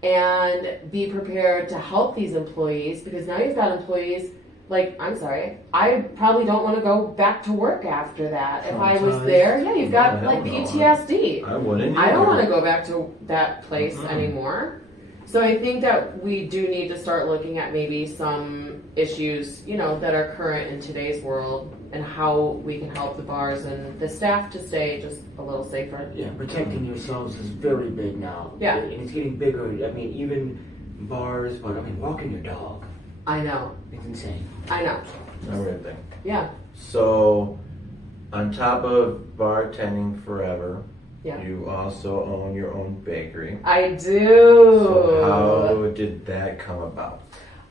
and be prepared to help these employees, because now you've got employees like, I'm sorry, I probably don't want to go back to work after that. If I was there, you've got No, like hell no. PTSD. I wouldn't. I don't either. want to go back to that place anymore. So I think that we do need to start looking at maybe some issues, that are current in today's world and how we can help the bars and the staff to stay just a little safer. Yeah, protecting yourselves is very big now. Yeah. And it's getting bigger. Even bars, but walking your dog. I know. It's insane. I know. Everything. Yeah. So, on top of bartending forever, Yeah. you also own your own bakery. I do. So how did that come about?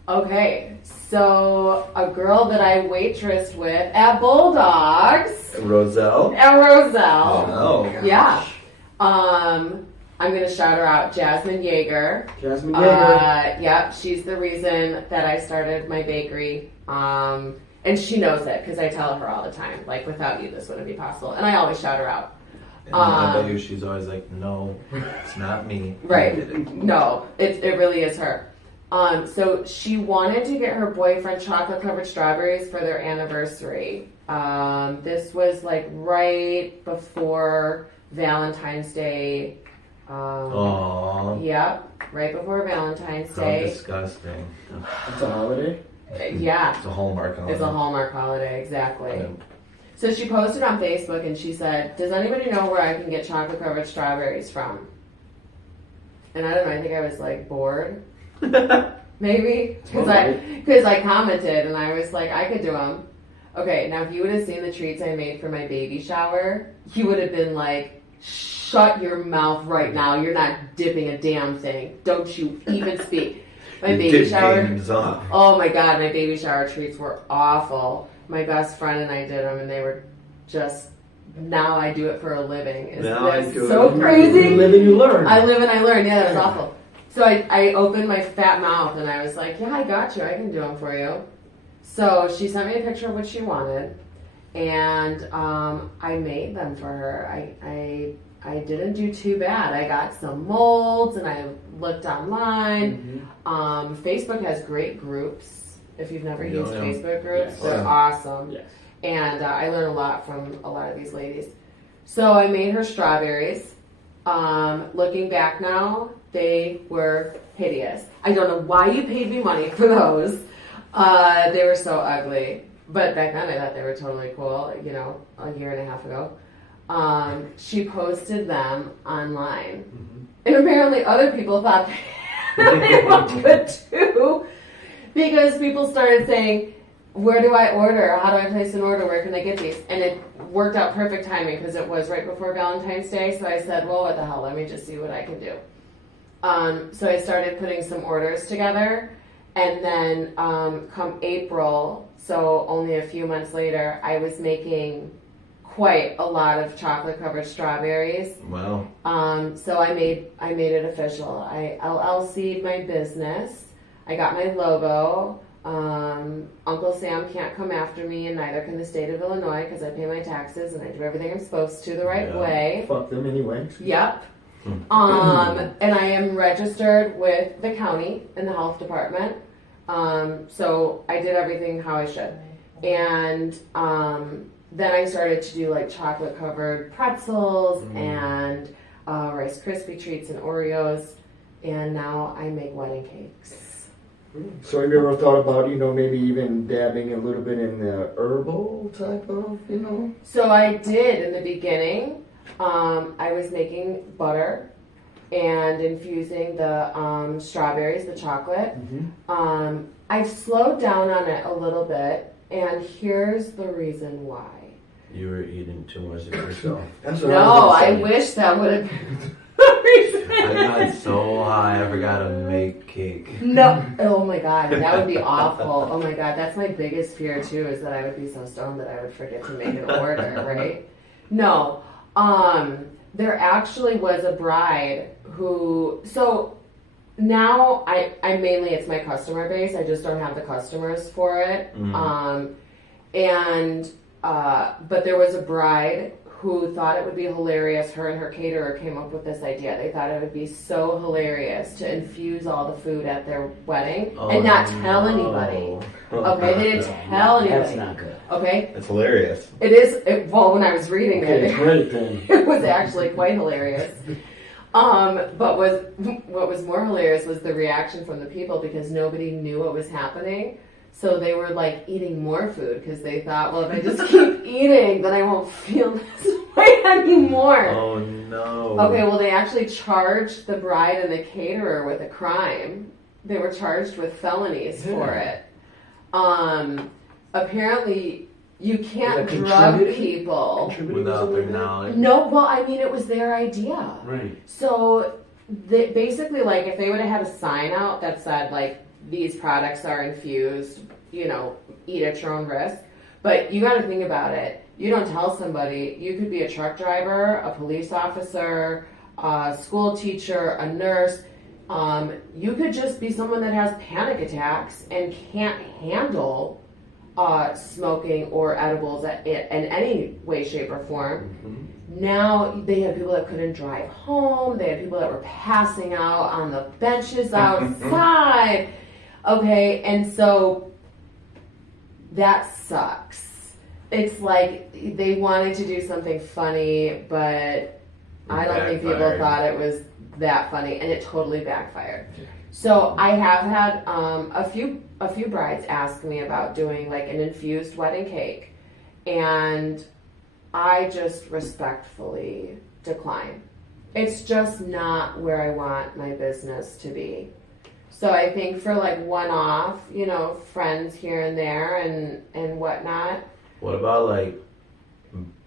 Okay, so a girl that I waitressed with at Bulldogs, Roselle? Roselle. Oh. Yeah. I'm gonna shout her out, Jasmine Yeager. Jasmine Yeager. Yep, she's the reason that I started my bakery. And she knows it because I tell her all the time, like, without you, this wouldn't be possible. And I always shout her out. And I bet you she's always like, no, it's not me. I Right. did it. No, it really is her. So she wanted to get her boyfriend chocolate covered strawberries for their anniversary. This was like right before Valentine's Day. Aww. Yep, right before Valentine's How Day. disgusting. It's a holiday. Yeah, It's a Hallmark holiday. it's a Hallmark holiday, exactly. Yeah. So she posted on Facebook and she said, "Does anybody know where I can get chocolate covered strawberries from?" And I don't know, I think I was like bored. Maybe because I commented and I was like, I could do them. Okay, now if you would have seen the treats I made for my baby shower, you would have been like, shut your mouth right now. You're not dipping a damn thing. Don't you even speak. My Your baby dip shower. game is off. Oh my god, my baby shower treats were awful. My best friend and I did them and they were just, now I do it for a living. Is Now I this do it. so You crazy? live and you learn. I live and I learn. Yeah, that was awful. So I opened my fat mouth and I was like, yeah, I got you. I can do them for you. So she sent me a picture of what she wanted, and I made them for her. I didn't do too bad. I got some molds and I looked online. Facebook has great groups. If you've never used Yeah. Facebook groups, Yes. they're awesome. Yes. And I learned a lot from a lot of these ladies. So I made her strawberries. Looking back now, they were hideous. I don't know why you paid me money for those. They were so ugly. But back then I thought they were totally cool, you know, a year and a half ago. She posted them online. And apparently other people thought they looked good too. Because people started saying, where do I order? How do I place an order? Where can I get these? And it worked out perfect timing because it was right before Valentine's Day. So I said, well, what the hell? Let me just see what I can do. So I started putting some orders together. And then come April, so only a few months later, I was making quite a lot of chocolate covered strawberries. Wow. So I made it official. I LLC'd my business. I got my logo. Uncle Sam can't come after me, and neither can the state of Illinois because I pay my taxes and I do everything I'm supposed to the right Yeah. way. Fuck them anyway. Yep. And I am registered with the county in the health department. So I did everything how I should. And then I started to do like chocolate covered pretzels and Rice Krispie treats and Oreos. And now I make wedding cakes. So have you ever thought about, maybe even dabbing a little bit in the herbal type of, So I did in the beginning. I was making butter and infusing the strawberries, the chocolate. I've slowed down on it a little bit, and here's the reason why. You were eating too much of yourself. That's what No, I I was gonna say. wish that would have been the reason. I got so high I forgot to make cake. No, oh my god, that would be awful. Oh my god, that's my biggest fear too, is that I would be so stoned that I would forget to make an order, right? No, there actually was a bride who, so now I mainly, it's my customer base, I just don't have the customers for it. But there was a bride who thought it would be hilarious. Her and her caterer came up with this idea. They thought it would be so hilarious to infuse all the food at their wedding and not tell anybody. Okay, they didn't tell anybody. That's not good. Okay, It's hilarious. it is. Well, when I was reading Okay, it, great then. it was actually quite hilarious. But what was more hilarious was the reaction from the people because nobody knew what was happening. So they were like eating more food because they thought, well, if I just keep eating, then I won't feel this way anymore. Oh no. Okay, well, they actually charged the bride and the caterer with a crime. They were charged with felonies for it. Apparently, you can't drug people. Without their knowledge. No, well, I mean, it was their idea. Right. So they, basically, like, if they would have had a sign out that said, like, these products are infused, eat at your own risk. But you got to think about it. You don't tell somebody. You could be a truck driver, a police officer, a school teacher, a nurse. You could just be someone that has panic attacks and can't handle smoking or edibles in any way, shape, or form. Now they had people that couldn't drive home. They had people that were passing out on the benches outside. Okay, and so that sucks. It's like they wanted to do something funny, but I don't think people Backfired. thought it was that funny, and it totally backfired. So I have had a few brides ask me about doing like an infused wedding cake, and I just respectfully decline. It's just not where I want my business to be. So I think for like one-off, friends here and there and whatnot. What about like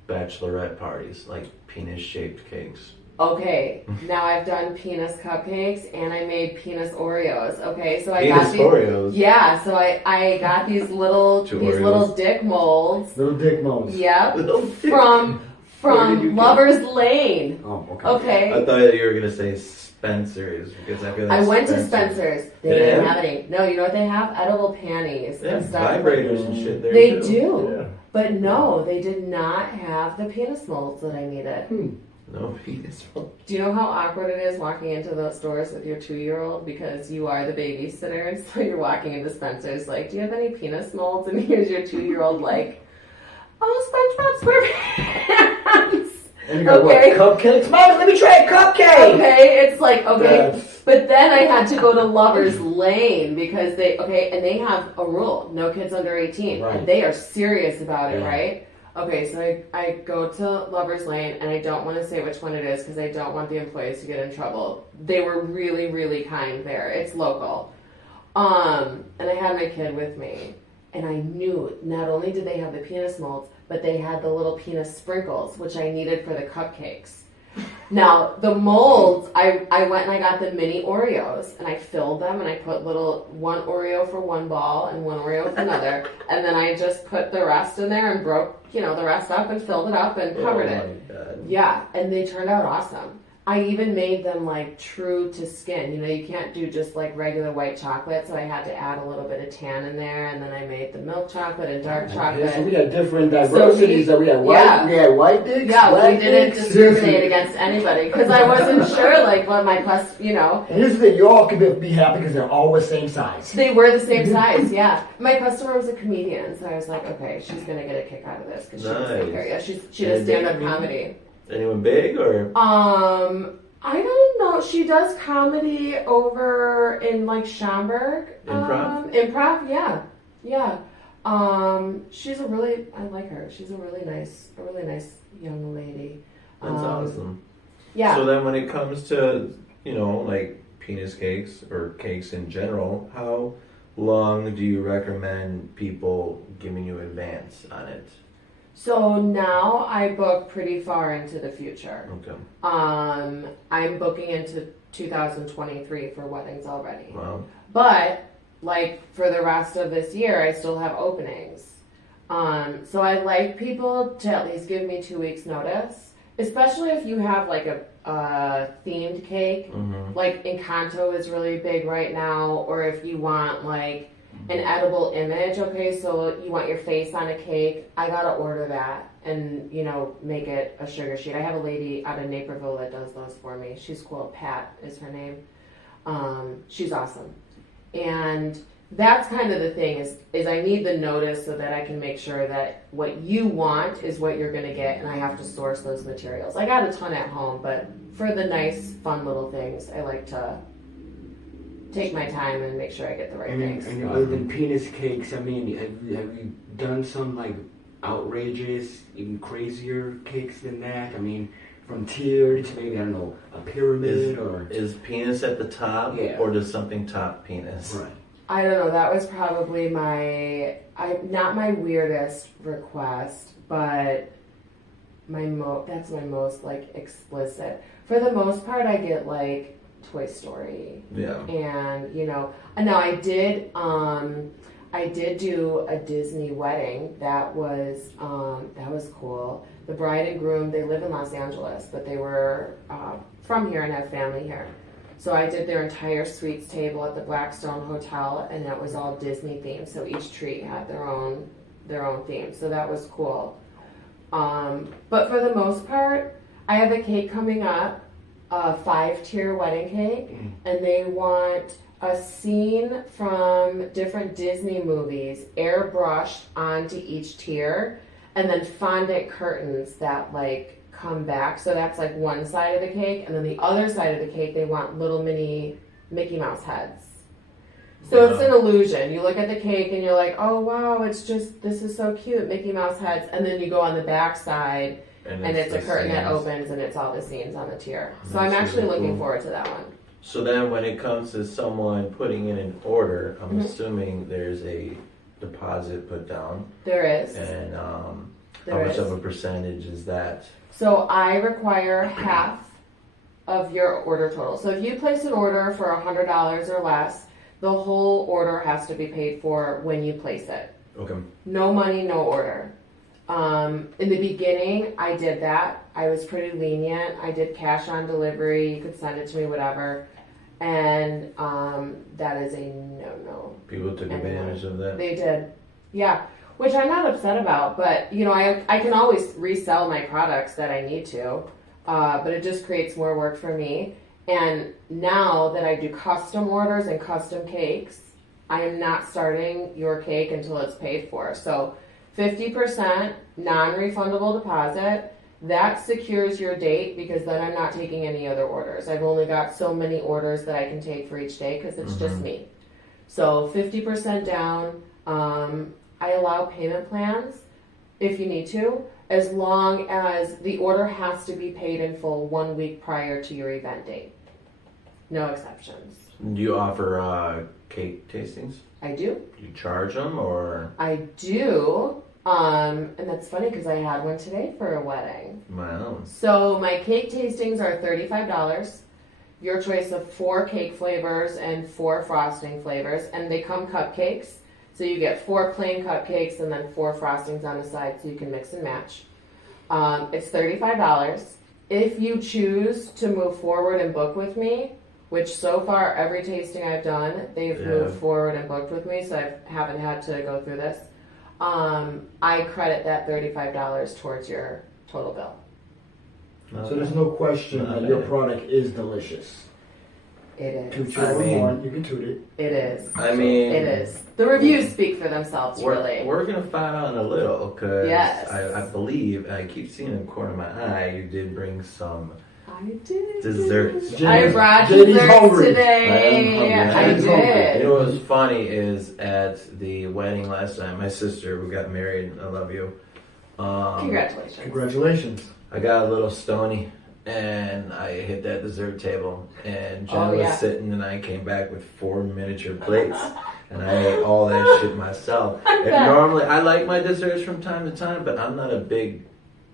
bachelorette parties, like penis-shaped cakes? Okay, now I've done penis cupcakes and I made penis Oreos. Okay, so I Penis got these. Oreos. Yeah, so I got these little Two these Oreos. little dick molds. Little dick modes. Yep, Little dick. from Where did you get- Lovers Lane. Oh, okay. Okay. I thought you were gonna say Spencer's because I feel like I went to Spencer's. They They didn't have? have any. No, you know what they have? Edible panties Yeah, and stuff. vibrators and shit there They too. do. Yeah. But no, they did not have the penis molds that I needed. No penis. Do you know how awkward it is walking into those stores with your 2-year-old because you are the babysitter, and so you're walking into Spencer's like, do you have any penis molds? And here's your 2-year-old like, oh, SpongeBob SquarePants. And you got Okay. what? Cupcakes? Mom, let me try a cupcake! Okay, it's like, okay. That's- But then I had to go to Lover's Lane because and they have a rule, no kids under 18. Right. And they are serious about it, Yeah. right? Okay, so I go to Lover's Lane, and I don't want to say which one it is because I don't want the employees to get in trouble. They were really, really kind there. It's local. And I had my kid with me, and I knew not only did they have the penis molds, but they had the little penis sprinkles, which I needed for the cupcakes. Now, the molds, I went and I got the mini Oreos, and I filled them, and I put one Oreo for one ball and one Oreo for another, and then I just put the rest in there and broke, the rest up and filled it up and covered it. Oh my god. Yeah, and they turned out awesome. I even made them like true to skin. You can't do just like regular white chocolate, so I had to add a little bit of tan in there, and then I made the milk chocolate and dark chocolate. So we had different diversities. So we had white, we had white dicks. Yeah, black we didn't dicks. discriminate against anybody because I wasn't sure like what my And here's the thing: you all can be happy because they're all the same size. They were the same size, yeah. My customer was a comedian, so I was like, okay, she's gonna get a kick out of this because she does Nice. Yeah, she does stand-up comedy. Anyone big or? I don't know. She does comedy over in like Schaumburg. Improv? Improv, yeah. She's I like her. She's a really nice young lady. That's awesome. Yeah. So then when it comes to, like penis cakes or cakes in general, how long do you recommend people giving you advance on it? So now I book pretty far into the future. Okay. I'm booking into 2023 for weddings already. Wow. But like for the rest of this year, I still have openings. So I like people to at least give me 2 weeks notice, especially if you have like a themed cake. Mm-hmm. Like Encanto is really big right now, or if you want like an edible image, okay, so you want your face on a cake, I gotta order that and, make it a sugar sheet. I have a lady out of Naperville that does those for me. She's cool. Pat is her name. She's awesome. And that's kind of the thing is I need the notice so that I can make sure that what you want is what you're gonna get, and I have to source those materials. I got a ton at home, but for the nice, fun little things, I like to take my time and make sure I get the right things. And other than penis cakes, I mean, have you done some like outrageous, even crazier cakes than that? I mean, from tiered to maybe, I don't know, a pyramid or... Is penis at the top, Yeah. or does something top penis? Right. I don't know. That was probably not my weirdest request, but that's my most like explicit. For the most part, I get like Toy Story. Yeah. And now I did do a Disney wedding that was cool. The bride and groom, they live in Los Angeles, but they were from here and have family here. So I did their entire suites table at the Blackstone Hotel, and that was all Disney themed. So each treat had their own theme. So that was cool. But for the most part, I have a cake coming up, a 5-tier wedding cake, and they want a scene from different Disney movies airbrushed onto each tier, and then fondant curtains that like come back. So that's like one side of the cake, and then the other side of the cake, they want little mini Mickey Mouse heads. So it's an illusion. You look at the cake and you're like, oh wow, this is so cute, Mickey Mouse heads. And then you go on the back side and it's a curtain that opens and it's all the scenes on the tier. So I'm actually looking forward to that one. So then when it comes to someone putting in an order, I'm assuming there's a deposit put down. There is. And how much of a percentage is that? So I require half of your order total. So if you place an order for $100 or less, the whole order has to be paid for when you place it. Okay. No money, no order. In the beginning, I did that. I was pretty lenient. I did cash on delivery. You could send it to me, whatever. And that is a no-no. People took advantage of that. They did. Yeah. Which I'm not upset about, but you know, I can always resell my products that I need to, but it just creates more work for me. And now that I do custom orders and custom cakes, I am not starting your cake until it's paid for. So 50% non-refundable deposit, that secures your date because then I'm not taking any other orders. I've only got so many orders that I can take for each day because it's just me. So 50% down. I allow payment plans if you need to, as long as the order has to be paid in full 1 week prior to your event date. No exceptions. Do you offer cake tastings? I do. Do you charge them or? I do. And that's funny because I had one today for a wedding. Wow. So my cake tastings are $35. Your choice of 4 cake flavors and 4 frosting flavors. And they come cupcakes. So you get 4 plain cupcakes and then 4 frostings on the side so you can mix and match. It's $35. If you choose to move forward and book with me, which so far every tasting I've done, they've moved forward and booked with me, so I haven't had to go through this. I credit that $35 towards your total bill. So there's no question that your product is delicious. It is. Toot your own horn, you can toot it. It is. I mean, it is. The reviews speak for themselves, really. We're gonna find out in a little because Yes. I believe I keep seeing in the corner of my eye you did bring some I did. desserts. I brought JD's desserts hungry. today. I JD's hungry. did. You know what was funny is at the wedding last time, my sister who got married, I love you. Congratulations. Congratulations. I got a little stony and I hit that dessert table and Jen was sitting and I came back with 4 miniature plates and I ate all that shit myself. And normally I like my desserts from time to time, but I'm not a big,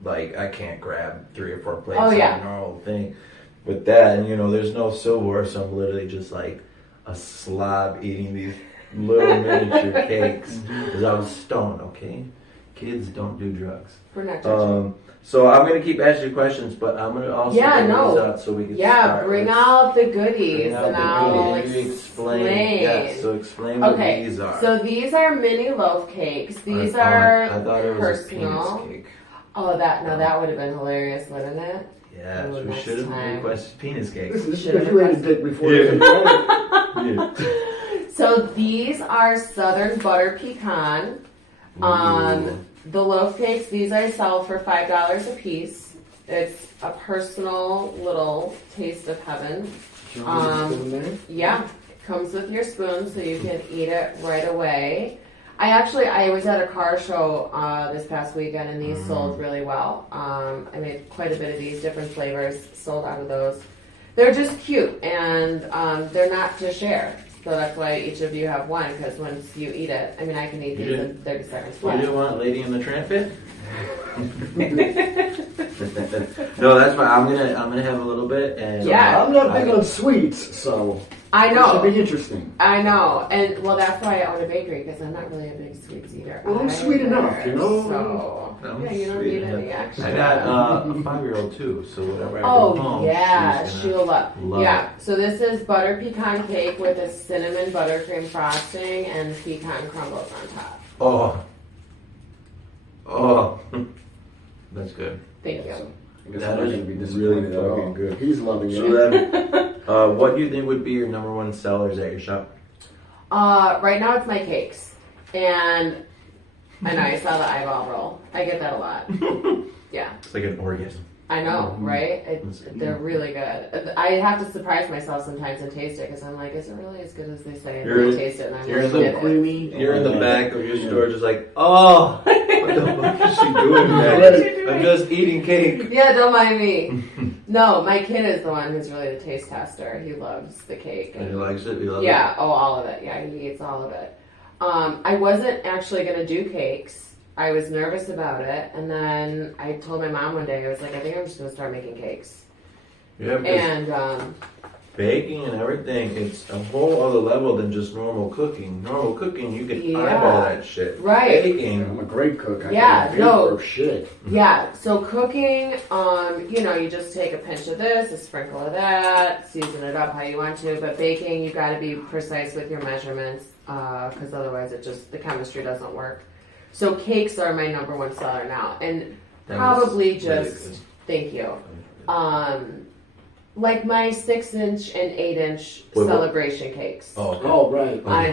like, I can't grab 3 or 4 plates on a normal thing. With that, and you know, there's no silverware, so I'm literally just like a slob eating these little miniature cakes because I was stoned, okay? Kids don't do drugs. We're not judging. So I'm going to keep asking you questions, but I'm going to also bring these out so we can start. Bring out the goodies and I'll explain. Yeah, so explain what these are. So these are mini loaf cakes. These are I thought it was personal. a penis cake. Oh, that would have been hilarious, wouldn't it? Yeah, Ooh, we next should have time. requested penis cakes. This is refrigerated dick before Yeah. So these are Southern Butter Pecan. The loaf cakes, these I sell for $5 a piece. It's a personal little taste of heaven. Yeah, comes with your spoon so you can eat it right away. I was at a car show this past weekend and these sold really well. I made quite a bit of these different flavors, sold out of those. They're just cute and they're not to share. So that's why each of you have one, because once you eat it, I mean, I can eat these in 30 seconds flat. You didn't want Lady in the Tramp it? No, that's fine. I'm gonna have a little bit, and I'm not big on sweets, so I know. It should be interesting. I know, and well, that's why I own a bakery because I'm not really a big sweets eater. Well, I'm sweet enough, you know. So you don't need any extra. I got a 5-year-old too, so whatever I bring home, she'll love. Yeah, so this is butter pecan cake with a cinnamon buttercream frosting and pecan crumbles on top. Oh, that's good. Thank you. That is really fucking good. He's loving it. So then, what do you think would be your number 1 sellers at your shop? Right now it's my cakes, and I know I saw the eyeball roll. I get that a lot. Yeah. It's like an orgasm. I know, right? They're really good. I have to surprise myself sometimes and taste it because I'm like, is it really as good as they say? And then I taste it and I'm like, so creamy. You're in the back of your store just like, oh, what the fuck is she doing there? I'm just eating cake. Yeah, don't mind me. No, my kid is the one who's really the taste tester. He loves the cake. And he likes it? He loves Yeah, all of it. Yeah, he eats all of it. I wasn't actually going to do cakes. I was nervous about it, and then I told my mom one day, I was like, I think I'm just going to start making cakes. Yeah, because And baking and everything, it's a whole other level than just normal cooking. Normal cooking, you can eyeball that shit. Right. Baking, I'm a great cook. I Yeah, can no. bake for shit. yeah, so cooking, you just take a pinch of this, a sprinkle of that, season it up how you want to, but baking, you got to be precise with your measurements, because otherwise the chemistry doesn't work. So cakes are my number one seller now, and that probably was really just, good. thank you. Like my 6-inch and 8-inch Wait, what? celebration cakes. Oh, okay. Oh, right. I,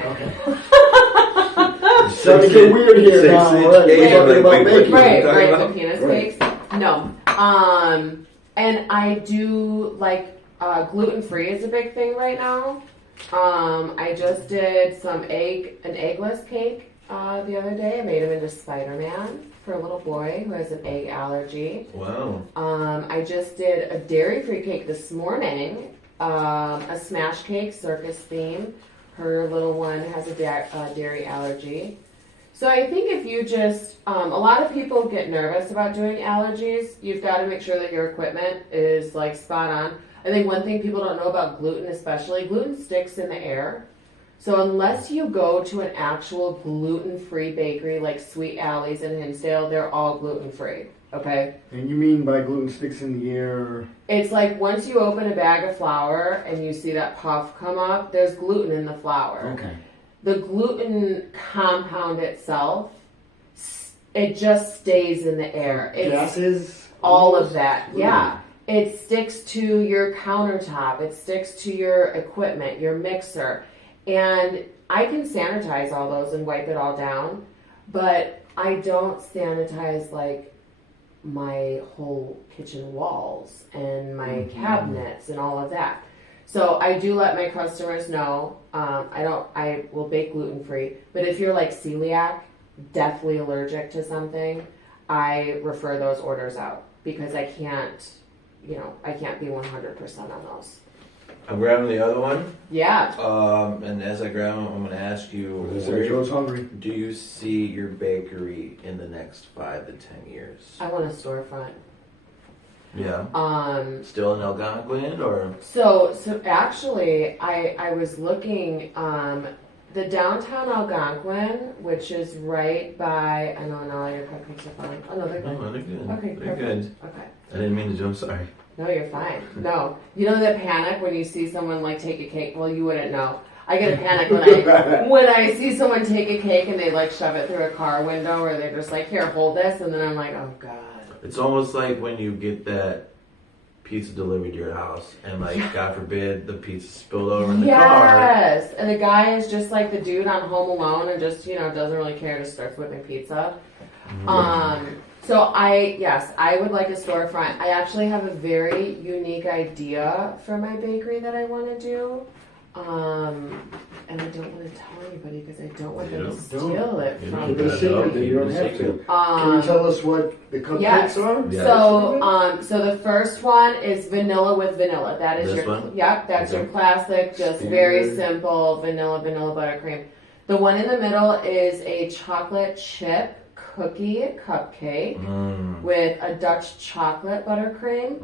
It's starting to get weird here now. 6-inch Right. cake, We're talking like, about wait, baking. right, talking right, about? the penis Right. cakes. No. And I do gluten-free is a big thing right now. I just did an eggless cake the other day. I made him into Spider-Man for a little boy who has an egg allergy. Wow. I just did a dairy-free cake this morning, a smash cake, circus theme. Her little one has a dairy allergy. So I think if you just, a lot of people get nervous about doing allergies. You've got to make sure that your equipment is like spot on. I think one thing people don't know about gluten especially, gluten sticks in the air. So unless you go to an actual gluten-free bakery like Sweet Alley's in Hinsdale, they're all gluten-free, okay? And you mean by gluten sticks in the air? It's like once you open a bag of flour and you see that puff come up, there's gluten in the flour. Okay. The gluten compound itself, it just stays in the air. It's Gases? all of that, Really? yeah. It sticks to your countertop. It sticks to your equipment, your mixer. And I can sanitize all those and wipe it all down, but I don't sanitize like my whole kitchen walls and my cabinets and all of that. So I do let my customers know, I will bake gluten-free, but if you're like celiac, deathly allergic to something, I refer those orders out because I can't be 100% on those. I'm grabbing the other one. Yeah. And as I grab them, I'm going to ask you, Joe's hungry. do you see your bakery in the next 5 to 10 years? I want a storefront. Yeah. Still in Algonquin or? So actually, I was looking, the downtown Algonquin, which is right by, I know now your cupcakes are fine. Oh no, they're good. No, they're good. Okay, They're perfect. good. Okay. I didn't mean to jump, sorry. No, you're fine. No. You know that panic when you see someone like take a cake? Well, you wouldn't know. I get a panic when I see someone take a cake and they like shove it through a car window or they're just like, here, hold this, and then I'm like, oh god. It's almost like when you get that pizza delivered to your house and like God forbid the pizza spilled over in the car. Yes, and the guy is just like the dude on Home Alone and just doesn't really care, just starts whipping pizza. So I would like a storefront. I actually have a very unique idea for my bakery that I want to do. And I don't want to tell anybody because I don't want them to steal it from Keep it a secret, then you don't have to. Can you tell us what the cupcakes yes. are? Yes. So the first one is vanilla with vanilla. That is This your one? Yep, that's your classic, just very simple vanilla buttercream. The one in the middle is a chocolate chip cookie cupcake with a Dutch chocolate buttercream.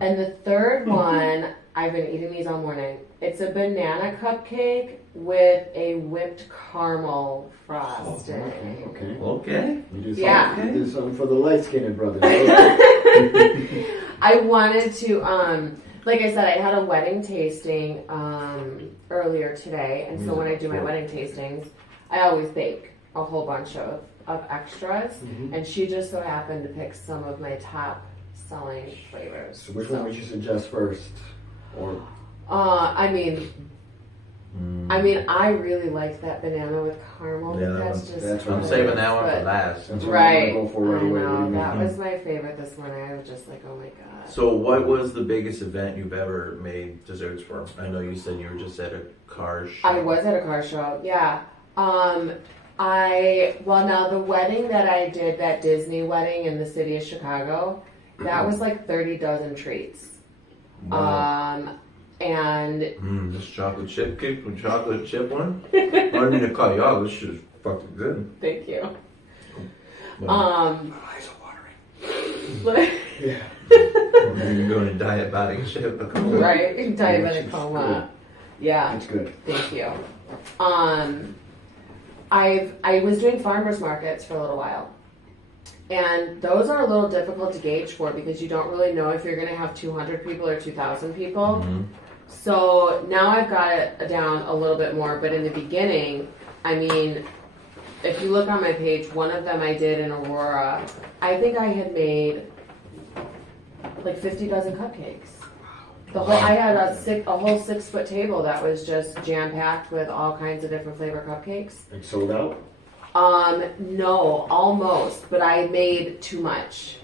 And the third one, I've been eating these all morning. It's a banana cupcake with a whipped caramel frosting. Okay. You do something, Yeah. you do something for the light-skinned brothers. I wanted to, like I said, I had a wedding tasting earlier today, and so when I do my wedding tastings, I always bake a whole bunch of extras, and she just so happened to pick some of my top selling flavors. So which one would you suggest first? Or I mean, I mean, I really liked that banana with caramel. Yeah, but that's that's- just that's I'm what saving that one for but- last. That's what Right. I'm gonna go for right I away. know, that Mhm. was my favorite this morning. I was just like, oh my god. So, what was the biggest event you've ever made desserts for? I know you said you were just at a car show. I was at a car show, yeah. Now the wedding that I did, that Disney wedding in the city of Chicago, that was like 30 dozen treats. Wow. And This chocolate chip cake from chocolate chip one? I didn't mean to call you out. This shit is fucking good. thank you. But My eyes are watering. Yeah. Right, you're going to diabetic chip. diabetic coma. Yeah. That's good. Thank you. I was doing farmers markets for a little while, and those are a little difficult to gauge for because you don't really know if you're going to have 200 people or 2,000 people. So now I've got it down a little bit more, but in the beginning, I mean, if you look on my page, one of them I did in Aurora, I think I had made like 50 dozen cupcakes. I had a whole 6-foot table that was just jam packed with all kinds of different flavor cupcakes. It sold out? No, almost, but I made too much.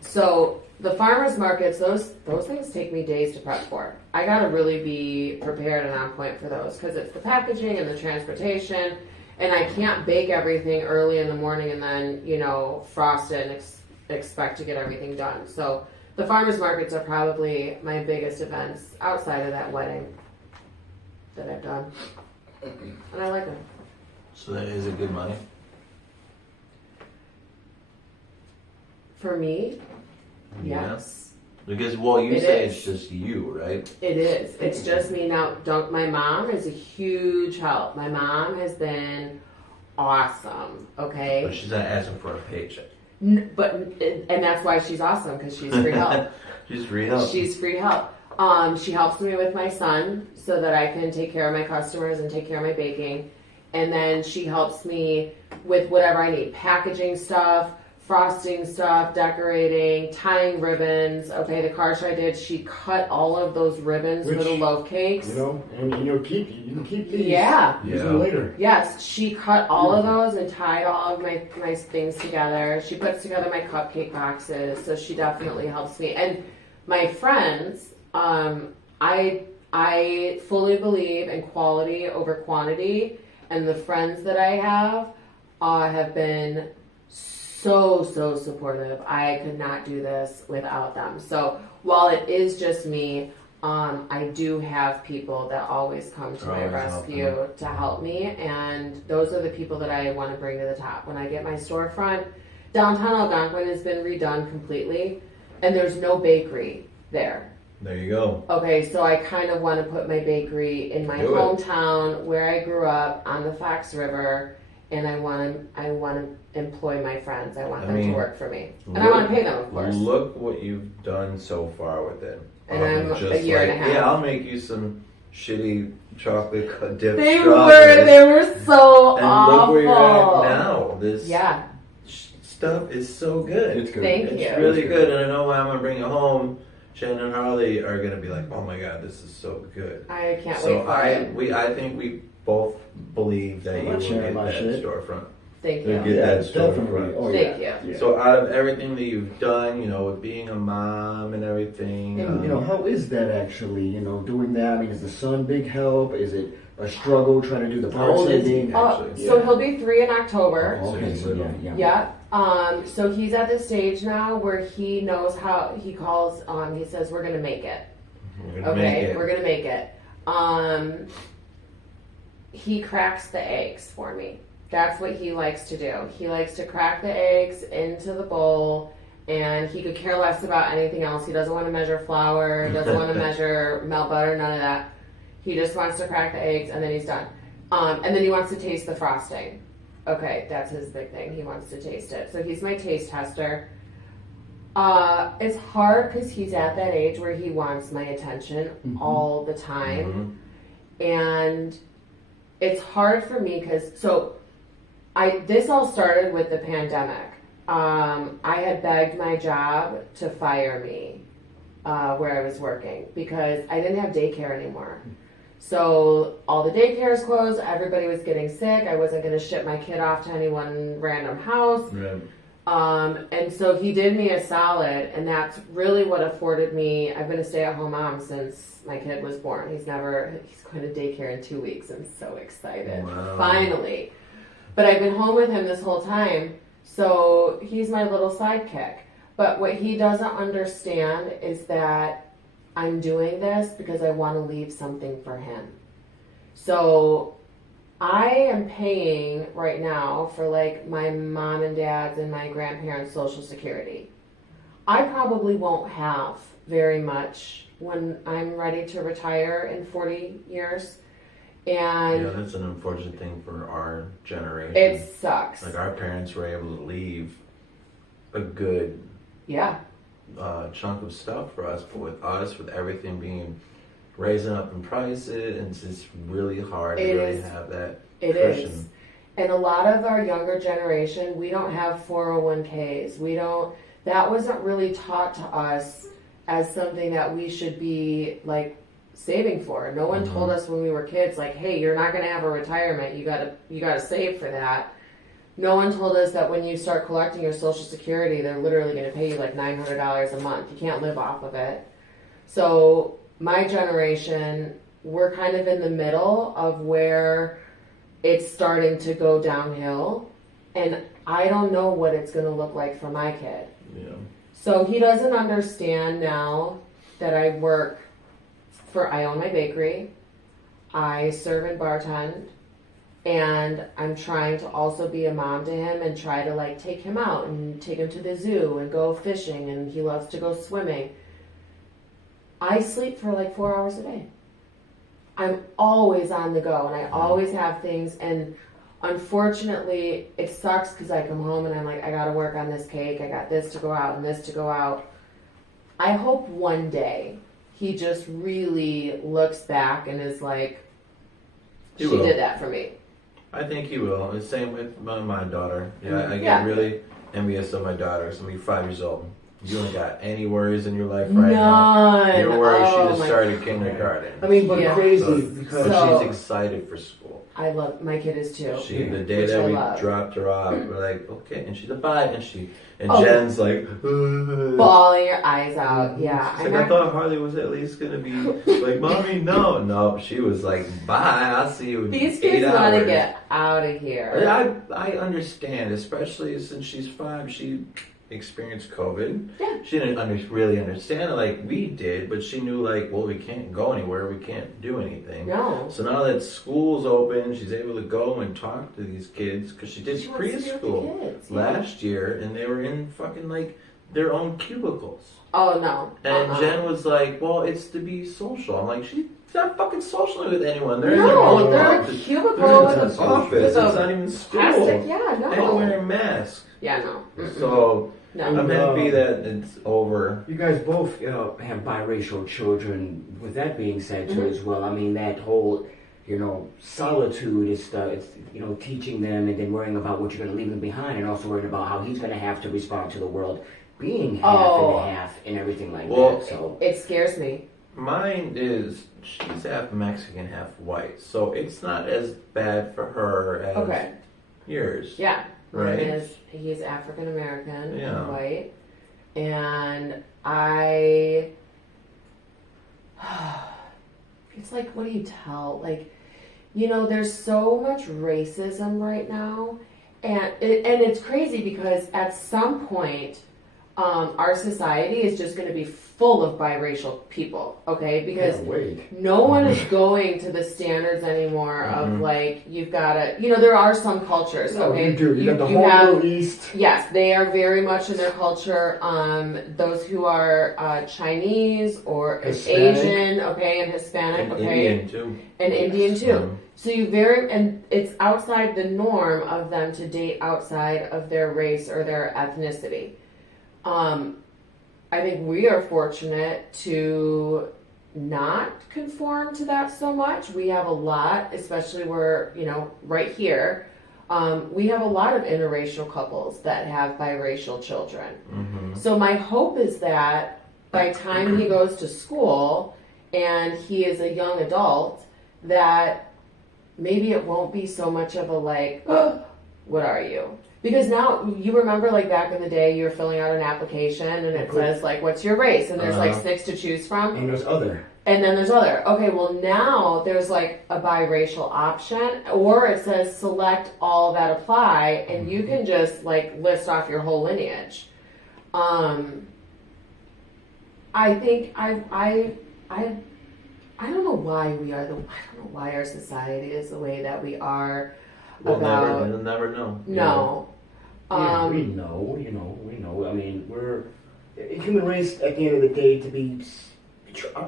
So the farmers markets, those things take me days to prep for. I gotta really be prepared and on point for those because it's the packaging and the transportation, and I can't bake everything early in the morning and then frost it and expect to get everything done. So the farmers markets are probably my biggest events outside of that wedding that I've done, and I like them. So that is a good money. For me, Yeah. yes, Because you It say is. it's just you, right? it is. It's just me now. My mom is a huge help. My mom has been awesome. But Okay, she's not asking for a paycheck. and that's why she's awesome because she's free help. She's free help. She's free help. She helps me with my son so that I can take care of my customers and take care of my baking. And then she helps me with whatever I need. Packaging stuff, frosting stuff, decorating, tying ribbons. Okay, the car show I did, she cut all of those ribbons for the Which, loaf cakes. And you can keep these. Yeah. Use them later. Yes, she cut all of those and tied all of my things together. She puts together my cupcake boxes, so she definitely helps me. And my friends, I fully believe in quality over quantity, and the friends that I have been so supportive. I could not do this without them. So while it is just me, I do have people that always come to my Always rescue to help me, and those are the people that I want to bring to the top. When I get my storefront, downtown Algonquin has been redone completely, and there's no bakery there. There you go. Okay, so I kind of want to put my bakery in my Do it. hometown where I grew up on the Fox River, and I want to employ my friends. I want them to work for me, and I want to pay them, of course. Look what you've done so far with it. And I'm a year and a half. Yeah, I'll make you some shitty chocolate dipped They strawberries. were so And awful. look where you're at now. This Yeah, stuff is so good. It's good. Thank It's you. really good, and I know when I'm gonna bring it home, Shannon and Harley are gonna be like, "Oh my god, this is so good." I can't So wait for it. I think we both believe that I'm you not will sharing get my that shit. storefront. Thank They'll you. get that definitely. storefront. Oh, Thank yeah. you. Yeah. So out of everything that you've done, with being a mom and everything, And, how is that actually, doing that? I mean, is the son big help? Is it a struggle trying to do the How old is he? bartending? Actually, So he'll be 3 in October. Okay, so yeah. Yeah. So he's at the stage now where he knows how he calls. He says, "We're gonna make it." we're gonna make Okay, it. we're gonna make it. He cracks the eggs for me. That's what he likes to do. He likes to crack the eggs into the bowl, and he could care less about anything else. He doesn't want to measure flour, doesn't want to measure melt butter, none of that. He just wants to crack the eggs, and then he's done. And then he wants to taste the frosting. Okay, that's his big thing. He wants to taste it. So he's my taste tester. It's hard because he's at that age where he wants my attention all the time. And it's hard for me because, this all started with the pandemic. I had begged my job to fire me where I was working because I didn't have daycare anymore. So all the daycares closed, everybody was getting sick. I wasn't going to ship my kid off to any one random house. Right. And so he did me a solid, and that's really what afforded me. I've been a stay-at-home mom since my kid was born. He's going to daycare in 2 weeks. I'm so excited. Wow. Finally. But I've been home with him this whole time, so he's my little sidekick. But what he doesn't understand is that I'm doing this because I want to leave something for him. So I am paying right now for like my mom and dad's and my grandparents' Social Security. I probably won't have very much when I'm ready to retire in 40 years. And yeah, that's an unfortunate thing for our generation. it sucks. Like our parents were able to leave a good chunk of stuff for us, but with us, with everything being raising up in prices, and it's just really hard to really have that cushion. Is. And a lot of our younger generation, we don't have 401ks. That wasn't really taught to us as something that we should be like saving for. No one told us when we were kids, like, hey, you're not going to have a retirement. You gotta save for that. No one told us that when you start collecting your Social Security, they're literally going to pay you like $900 a month. You can't live off of it. So my generation, we're kind of in the middle of where it's starting to go downhill, and I don't know what it's going to look like for my kid. Yeah. So he doesn't understand now that I own my bakery, I serve and bartend, and I'm trying to also be a mom to him and try to like take him out and take him to the zoo and go fishing, and he loves to go swimming. I sleep for like 4 hours a day. I'm always on the go, and I always have things, and unfortunately it sucks because I come home and I'm like, I gotta work on this cake, I got this to go out and this to go out. I hope one day he just really looks back and is like, she did that for me. I think he will. The same with my daughter. Yeah, I get really envious of my daughter. She'll be 5 years old. You ain't got any worries in your life right now. None. You're worried she Oh just my started kindergarten. I mean, but Yeah. crazy because But she's excited for school. I love, my kid is too. The day Which that I we love. dropped her off, we're like, okay, and she's a bye, and Oh. Jen's like, Bawling your eyes out. Yeah. she's like, I thought Harley was at least gonna be like, mommy, no, she was like, bye, I'll see you in These 8 kids want hours. to get out of here. I understand, especially since she's 5. She experienced COVID. Yeah. She didn't really understand it like we did, but she knew like, well, we can't go anywhere, we can't do anything. No. So now that school's open, she's able to go and talk to these kids because she did She wants to be with the preschool kids, last year, and they were in fucking like their own cubicles. Oh no. And Jen was like, well, it's to be social. I'm like, she's not fucking socially with anyone. They're in their No, own they're a office. cubicle They're with in a an office. It's not even school. plastic. Yeah, no. And they're wearing masks. Yeah, no. So No. I'm happy that it's over. you guys both have biracial children. With that being said, too, Mm-hmm. as well, I mean, that whole, solitude is, it's, teaching them and then worrying about what you're going to leave them behind, and also worrying about how he's going to have to respond to the world being half and half and everything like that. So It scares me. Mine is, she's half Mexican, half white. So it's not as bad for her as yours. Yeah. Right. He's African American Yeah. and white. And it's like, what do you tell? Like, there's so much racism right now. And it's crazy because at some point, our society is just going to be full of biracial people, okay? Because no one is going to the standards anymore of like, you've got to, there are some cultures, okay? You do. You got the whole Middle East. Yes, they are very much in their culture. Those who are Chinese or Hispanic. Asian, okay, and Hispanic, And okay, Indian too. and Indian too. Yeah. So and it's outside the norm of them to date outside of their race or their ethnicity. I think we are fortunate to not conform to that so much. We have a lot, especially where, right here, we have a lot of interracial couples that have biracial children. Mm-hmm. So my hope is that by the time he goes to school and he is a young adult, that maybe it won't be so much of a like, oh, what are you? Because now, you remember like back in the day, you were filling out an application and it says like, what's your race? And there's like 6 to choose from. And there's other. And then there's other. Okay, well now there's like a biracial option, or it says select all that apply, and you can just like list off your whole lineage. I think I don't know why we are I don't know why our society is the way that we are. We'll never know. No. Yeah, we know. I mean, we're human race at the end of the day to be.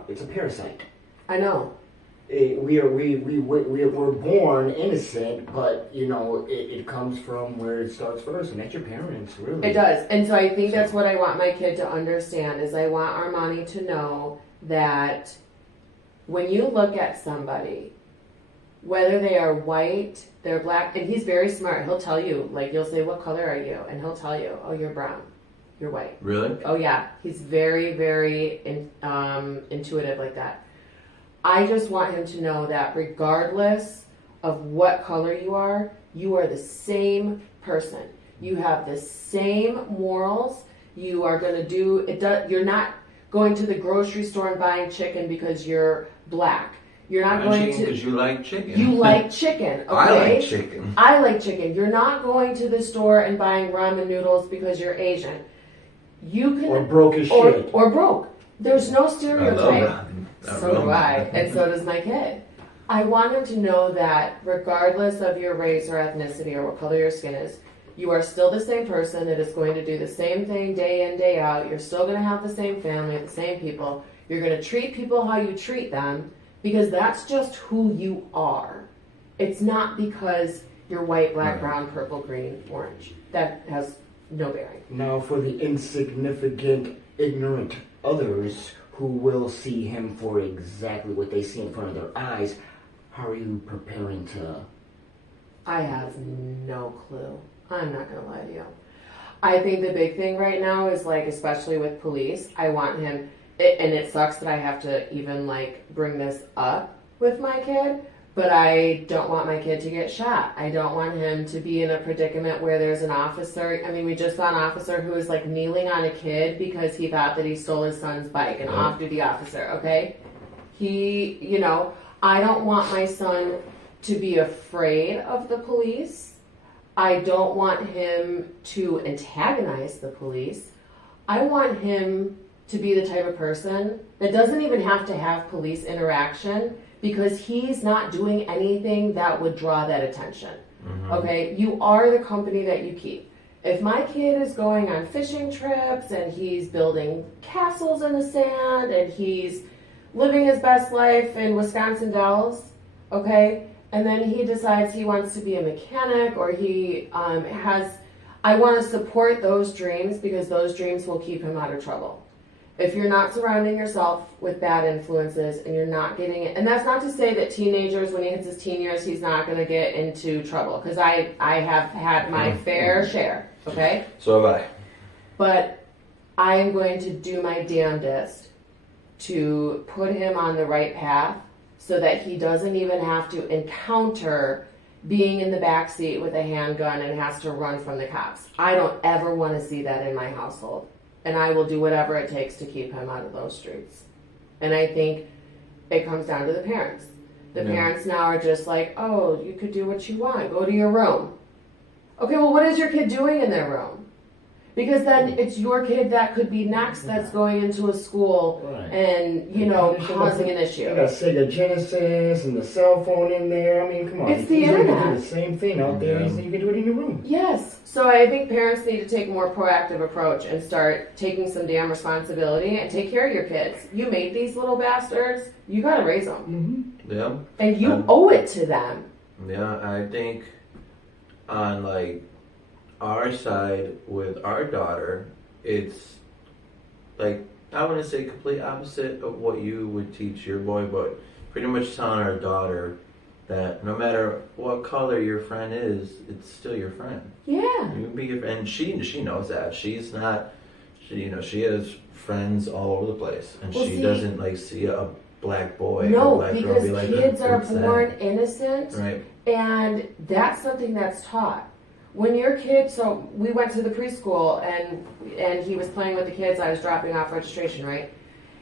It's a parasite. I know. We're born innocent, but it comes from where it starts first, and that's your parents, really. It does, and so I think that's what I want my kid to understand. Is I want Armani to know that when you look at somebody, whether they are white, they're black, and he's very smart. He'll tell you, like you'll say, "What color are you?" And he'll tell you, "Oh, you're brown." You're white. Really? Oh yeah, he's very, very intuitive like that. I just want him to know that regardless of what color you are the same person. You have the same morals. You are going to do it. You're not going to the grocery store and buying chicken because you're black. You're not going to because you like chicken. You like chicken. Okay? I like chicken. I like chicken. You're not going to the store and buying ramen noodles because you're Asian. You can, or broke as shit. Or broke. There's no stereotype. I love that. So do I, and so does my kid. I want him to know that regardless of your race or ethnicity or what color your skin is, you are still the same person that is going to do the same thing day in, day out. You're still going to have the same family, the same people. You're going to treat people how you treat them because that's just who you are. It's not because you're white, black, brown, purple, green, orange. That has no bearing. Now, for the insignificant, ignorant others who will see him for exactly what they see in front of their eyes, how are you preparing to? I have no clue. I'm not going to lie to you. I think the big thing right now is like, especially with police, I want him, and it sucks that I have to even like bring this up with my kid, but I don't want my kid to get shot. I don't want him to be in a predicament where there's an officer. I mean, we just saw an officer who was like kneeling on a kid because he thought that he stole his son's bike, an off-duty officer, okay? I don't want my son to be afraid of the police. I don't want him to antagonize the police. I want him to be the type of person that doesn't even have to have police interaction because he's not doing anything that would draw that attention. Mm-hmm. Okay? You are the company that you keep. If my kid is going on fishing trips and he's building castles in the sand and he's living his best life in Wisconsin Dells, okay, and then he decides he wants to be a mechanic or he I want to support those dreams because those dreams will keep him out of trouble. If you're not surrounding yourself with bad influences and you're not getting it, and that's not to say that teenagers, when he hits his teen years, he's not going to get into trouble, because I have had my fair share, okay? So have I. But I am going to do my damnedest to put him on the right path so that he doesn't even have to encounter being in the backseat with a handgun and has to run from the cops. I don't ever want to see that in my household. And I will do whatever it takes to keep him out of those streets. And I think it comes down to the parents. The parents now are just like, oh, you could do what you want. Go to your room. Okay, well, what is your kid doing in their room? Because then it's your kid that could be next that's going into a school and, causing an issue. You got Sega Genesis and the cell phone in there. I mean, come on. It's the internet. You can do the same thing out there. You can do it in your room. Yes. So I think parents need to take a more proactive approach and start taking some damn responsibility and take care of your kids. You made these little bastards. You got to raise them. Mm-hmm. Yeah. And you owe it to them. Yeah, I think on our side with our daughter, it's like, I want to say complete opposite of what you would teach your boy, but pretty much telling our daughter that no matter what color your friend is, it's still your friend. Yeah. You can be your friend. And she knows that. She's not, she has friends all over the place, and she doesn't see a black boy or No, black girl because be like, kids are "What's that?" born innocent, Right. and that's something that's taught. When your kid, so we went to the preschool, and he was playing with the kids. I was dropping off registration, right?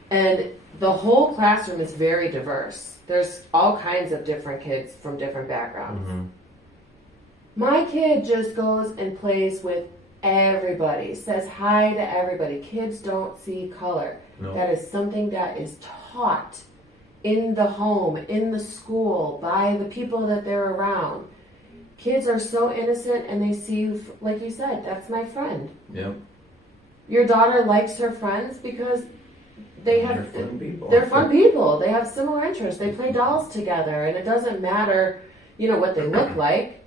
And the whole classroom is very diverse. There's all kinds of different kids from different backgrounds. Mm-hmm. My kid just goes and plays with everybody, says hi to everybody. Kids don't see color. No. That is something that is taught in the home, in the school, by the people that they're around. Kids are so innocent and they see you, like you said, that's my friend. Yep. Your daughter likes her friends because they're fun people. They have similar interests. They play dolls together, and it doesn't matter, what they look like.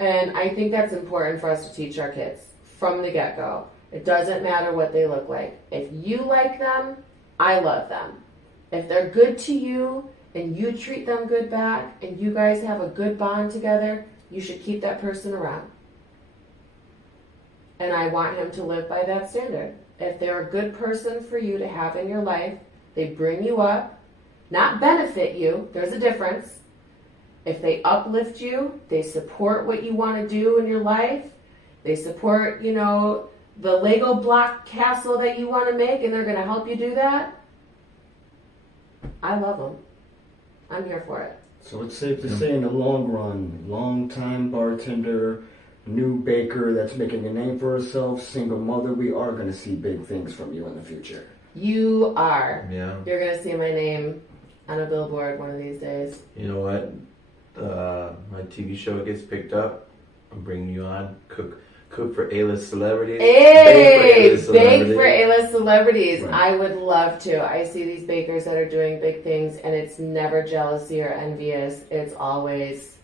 And I think that's important for us to teach our kids from the get-go. It doesn't matter what they look like. If you like them, I love them. If they're good to you and you treat them good back and you guys have a good bond together, you should keep that person around. And I want him to live by that standard. If they're a good person for you to have in your life, they bring you up, not benefit you, there's a difference. If they uplift you, they support what you want to do in your life, they support, the Lego block castle that you want to make, and they're going to help you do that, I love them. I'm here for it. So it's safe to say in the long run, long-time bartender, new baker that's making a name for herself, single mother, we are going to see big things from you in the future. You are. Yeah. You're going to see my name on a billboard one of these days. You know what? My TV show gets picked up. I'm bringing you on. Cook for A-list celebrities. Hey, bake for A-list celebrities. Right. I would love to. I see these bakers that are doing big things, and it's never jealousy or envious. It's always,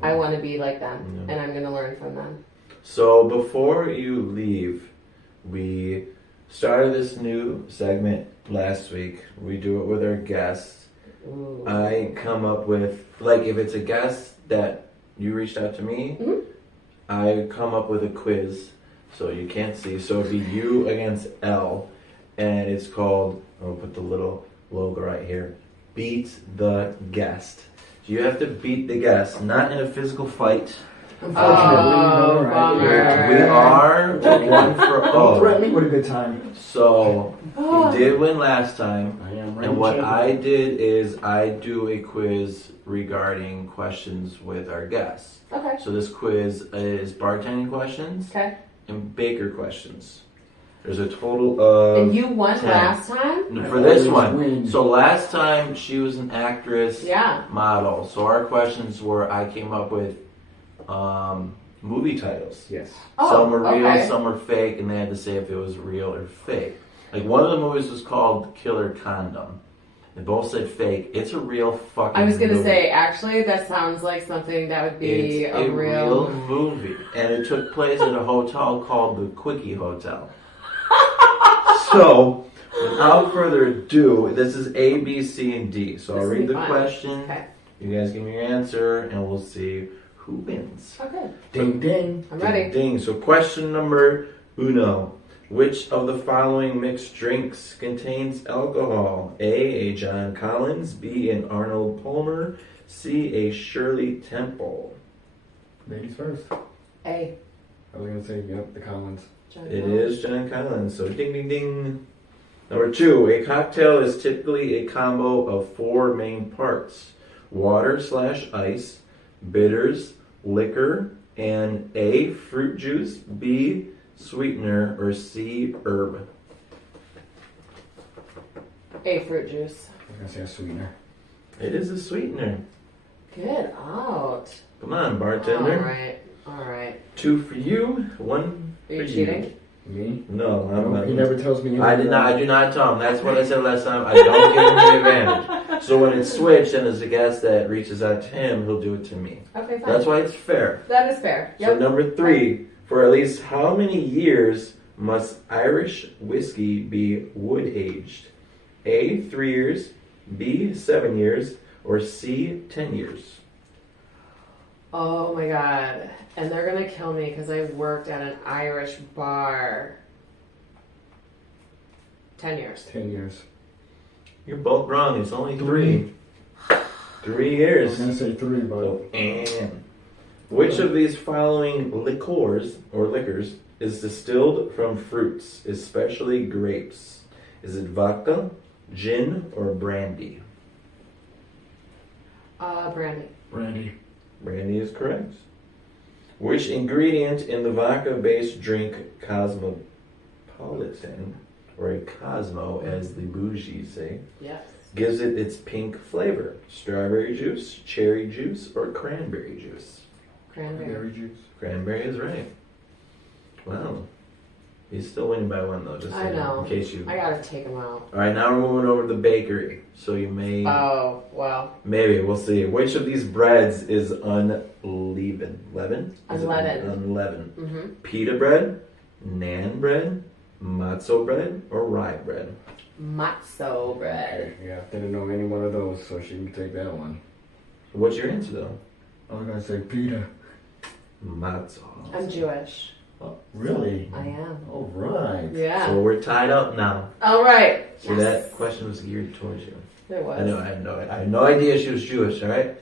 I want to be like them, and I'm going to learn from them. So before you leave, we started this new segment last week. We do it with our guests. Ooh. I come up with, if it's a guest that you reached out to me, Mm-hmm. I come up with a quiz, so you can't see. So it'd be you against L, and it's called, I'll put the little logo right here, Beat the Guest. So you have to beat the guest, not in a physical fight. Unfortunately, bummer. We are one for Don't all. threaten me with a good time. So you did win last time. I am And what I did is I do a quiz regarding questions with our guests. Okay. So this quiz is bartending questions Okay. and baker questions. There's a total of And you won 10. last time? No, for this always one. win. So last time she was an actress, Yeah. model. So our questions were, I came up with movie titles. Yes. Some were real, okay. some were fake, and they had to say if it was real or fake. Like one of the movies was called Killer Condom. They both said fake. It's a real fucking I was going to movie. say, actually, that sounds like something that would be It's a real... movie. And it took place at a hotel called the Quickie Hotel. So, without further ado, this is A, B, C, and D. So I'll This will read be the fun. question. Okay. You guys give me your answer, and we'll see who wins. Okay. Ding, ding. I'm ready. Ding, ding. So question number uno. Which of the following mixed drinks contains alcohol? A John Collins, B, an Arnold Palmer, C, a Shirley Temple. Ladies first. A. I was going to say, yep, the Collins. It is John Collins, so ding, ding, ding. Number two, a cocktail is typically a combo of four main parts. Water/ice, bitters, liquor, and A, fruit juice, B, sweetener, or C, herb. A, fruit juice. I was going to say a sweetener. It is a sweetener. Get out. Come on, bartender. All right. 2 for you, 1 Are for you cheating? Me? No, I'm not. He never tells me I do not tell him. That's what I said last time. I don't give him the advantage. So when it's switched and there's a guest that reaches out to him, he'll do it to me. Okay, fine. That's why it's fair. That is fair. Yep. So number 3, for at least how many years must Irish whiskey be wood aged? A, 3 years, B, 7 years, or C, 10 years? Oh my god. And they're gonna kill me because I worked at an Irish bar. 10 years. 10 years. You're both wrong. It's only 3. 3 years. I was gonna say 3, but So, and which of these following liquors or liquors is distilled from fruits, especially grapes? Is it vodka, gin, or brandy? Brandy. Brandy. Brandy is correct. Which ingredient in the vodka-based drink Cosmopolitan, or a Cosmo as the bougie say, Yes. gives it its pink flavor? Strawberry juice, cherry juice, or cranberry juice? Cranberry. Berry juice. Cranberry is right. Wow. He's still winning by 1 though, just I know. in case you... I gotta take them out. Alright, now we're moving over to the bakery. So you may... Oh, well. Maybe, we'll see. Which of these breads is unleavened? Leavened? Is it Unleavened. Unleavened. Mm-hmm. Pita bread, naan bread, matzo bread, or rye bread? Matzo bread. Yeah, didn't know any one of those, so she can take that one. What's your answer though? I was gonna say pita. Matzo. I'm Jewish. Oh, really? I am. All right. Yeah. So we're tied up now. All right. See, that question was geared towards you. It was. I know, I had no idea she was Jewish, alright?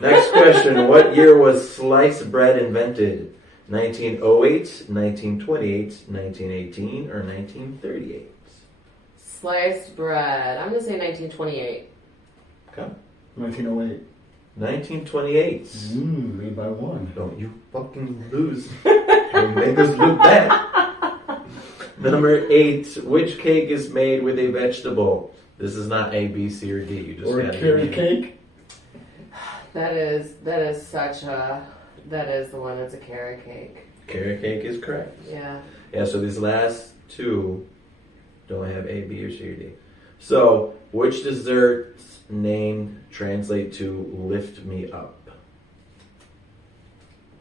Next question. What year was sliced bread invented? 1908, 1928, 1918, or 1938? Sliced bread. I'm gonna say 1928. Okay. 1908. 1928. Lead by 1. Don't you fucking lose. Don't make us look bad. Number 8. Which cake is made with a vegetable? This is not A, B, C, or D. You just Or a gotta carrot give me- cake. That is such a. That is the one that's a carrot cake. Carrot cake is correct. Yeah. Yeah, so these last 2 don't have A, B, or C, or D. So, which dessert's name translate to lift me up?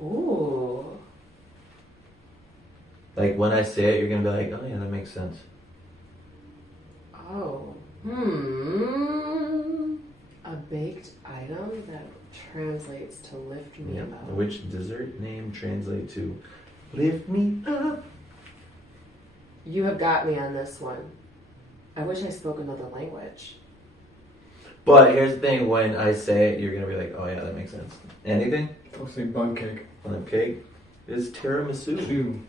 Ooh. Like when I say it, you're gonna be like, oh yeah, that makes sense. Oh. A baked item that translates to lift me Yeah. up. Which dessert name translate to lift me up? You have got me on this one. I wish I spoke another language. But here's the thing, when I say it, you're gonna be like, oh yeah, that makes sense. Anything? I'll say bun cake. On the cake is tiramisu. 2.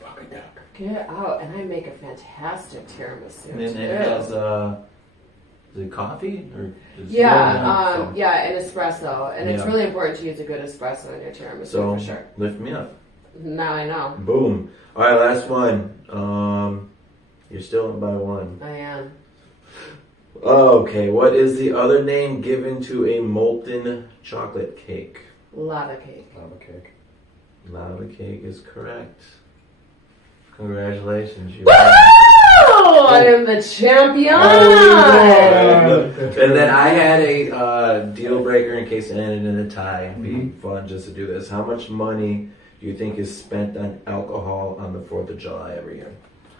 Fuck it up. Get out, and I make a fantastic tiramisu. And then too. it has, is it coffee? Or just Yeah, an espresso. And it's Yeah. really important to use a good espresso in your tiramisu So, for sure. lift me up. Now I know. Boom. Alright, last one. You're still up by 1. I am. Okay, what is the other name given to a molten chocolate cake? Lava cake. Lava cake. Lava cake is correct. Congratulations. You I am the champion! And then I had a deal breaker in case it ended in a tie. It'd be fun just to do this. How much money do you think is spent on alcohol on the 4th of July every year?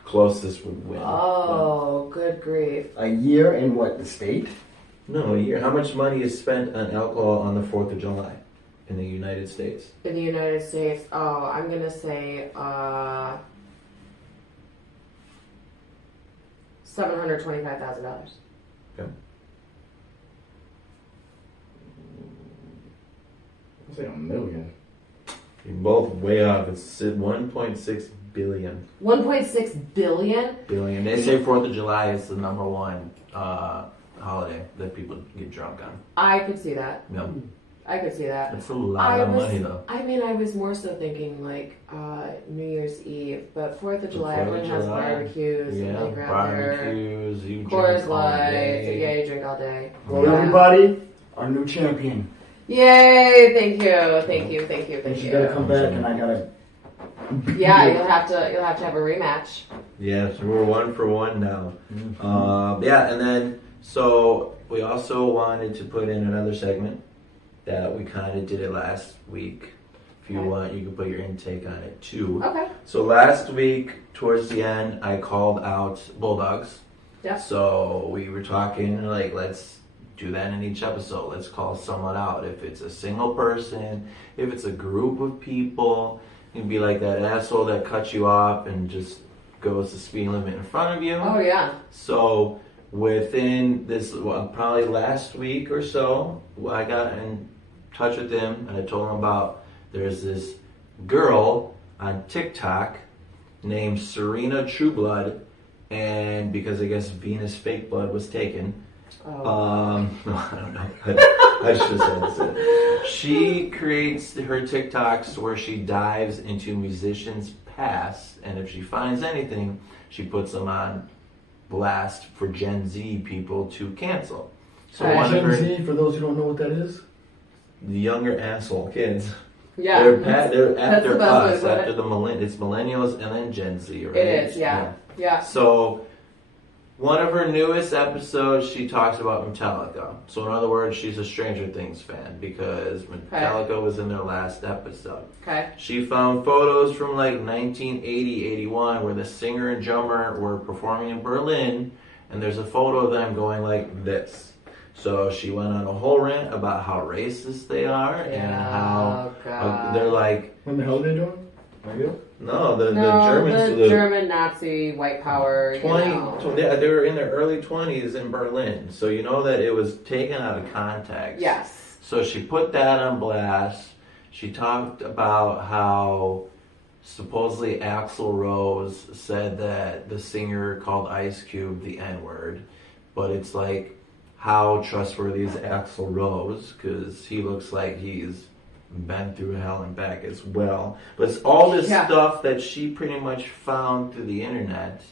Closest would win. Oh, good grief. A year in what, the state? No, a year. How much money is spent on alcohol on the 4th of July in the United States? In the United States, I'm gonna say $725,000. Okay. I'll say $1 million. You're both way off. It's 1.6 billion. 1.6 billion? Billion. They say 4th of July is the #1 holiday that people get drunk on. I could see that. Yeah. I could see that. It's a lot of money though. I mean, I was more so thinking like New Year's Eve, but 4th of July, 4th of everyone has July. barbecues and Yeah, they grab their barbecues, you Coors drink all Light. day. Yeah, you drink all day. Well, Yeah. everybody, our new champion. Yay! Thank you, thank you, thank you, And thank she's gotta you. come back, and I gotta. Yeah, you'll have to have a rematch. Yeah, so we're 1 for 1 now. Yeah, and then so we also wanted to put in another segment that we kind of did it last week. If you Okay. want, you can put your intake on it too. Okay. So last week, towards the end, I called out bulldogs. Yeah. So we were talking like, let's do that in each episode. Let's call someone out. If it's a single person, if it's a group of people, you can be like that asshole that cuts you off and just goes the speed limit in front of you. Oh yeah. So within this, probably last week or so, I got in touch with him and I told him about there's this girl on TikTok named Serena Trueblood, and because I guess Venus fake blood was taken. I don't know. I should have said this. She creates her TikToks where she dives into musicians' past, and if she finds anything, she puts them on blast for Gen Z people to cancel. So one of Gen her, Z, for those who don't know what that is. the younger asshole kids. Yeah. They're That's after the best way to us, put it. after it's millennials and then Gen Z, right? It is, yeah. So, one of her newest episodes, she talks about Metallica. So, in other words, she's a Stranger Things fan because Metallica was in their last episode. Okay. She found photos from like 1980, 81 where the singer and drummer were performing in Berlin, and there's a photo of them going like this. So she went on a whole rant about how racist they are and how they're like. What the hell are they doing? Are you? No, the Germans. The German Nazi white power. 20, they were in their early 20s in Berlin. So you know that it was taken out of context. Yes. So she put that on blast. She talked about how supposedly Axl Rose said that the singer called Ice Cube the N-word. But it's like, how trustworthy is Axl Rose? Because he looks like he's been through hell and back as well. But it's all this stuff that she pretty much found through the internet